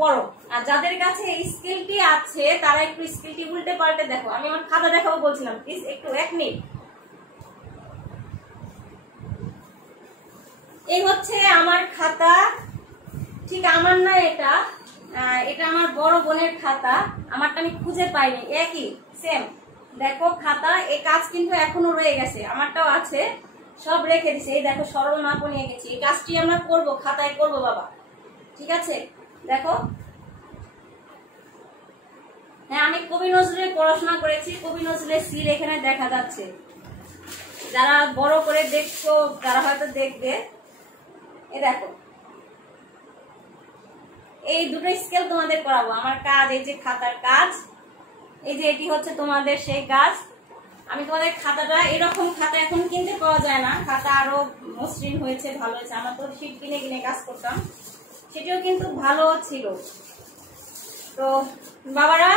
পড়ো। আর যাদের কাছে স্কিলটি আছে তারা একটু স্কিলটি উল্টে পাল্টে দেখো। আমি আমার খাতা দেখাবো বলছিলাম, প্লিজ একটু 1 মিনিট। এই হচ্ছে আমার খাতা, ঠিক আমার না, এটা আমার বড় বোনের খাতা। আমারটা আমি খুঁজে পাইনি, একই সেম। দেখো খাতা, এই কাজ কিন্তু এখনো রয়ে গেছে, আমারটাও আছে, সব রেখে দিছে। এই দেখো সরল মাপও নিয়ে গেছি, এই কাজটি আমরা করবো, খাতায় করবো বাবা। ঠিক আছে? দেখো, হ্যাঁ, আমি কবি নজরুলের পড়াশোনা করেছি, কবি নজরুলের সিল এখানে দেখা যাচ্ছে। যারা বড় করে দেখছো, তারা হয়তো দেখবে। এই দেখো, এই দুটো স্কেল তোমাদের করাবো। আমার কাজ, এই যে খাতার কাজ, এই যে এটি হচ্ছে তোমাদের সেই কাজ। আমি তোমাদের খাতাটা, এরকম খাতা এখন কিনতে পাওয়া যায় না, খাতা আরো মসৃণ হয়েছে, ভালো হয়েছে। আমরা তো শীট কিনে কিনে কাজ করতাম, সেটিও কিন্তু ভালো ছিল। তো বাবারা,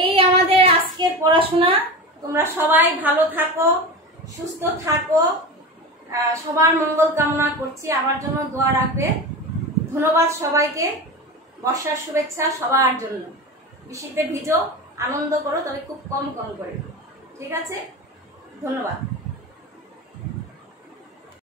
এই আমাদের আজকের পড়াশোনা। তোমরা সবাই ভালো থাকো, সুস্থ থাকো, সবার মঙ্গল কামনা করছি। আমার জন্য দোয়া রাখবে। ধন্যবাদ সবাইকে। বর্ষার শুভেচ্ছা সবার জন্য। বৃষ্টিতে ভিজো, আনন্দ করো, তবে খুব কম কম করে। ঠিক আছে? ধন্যবাদ।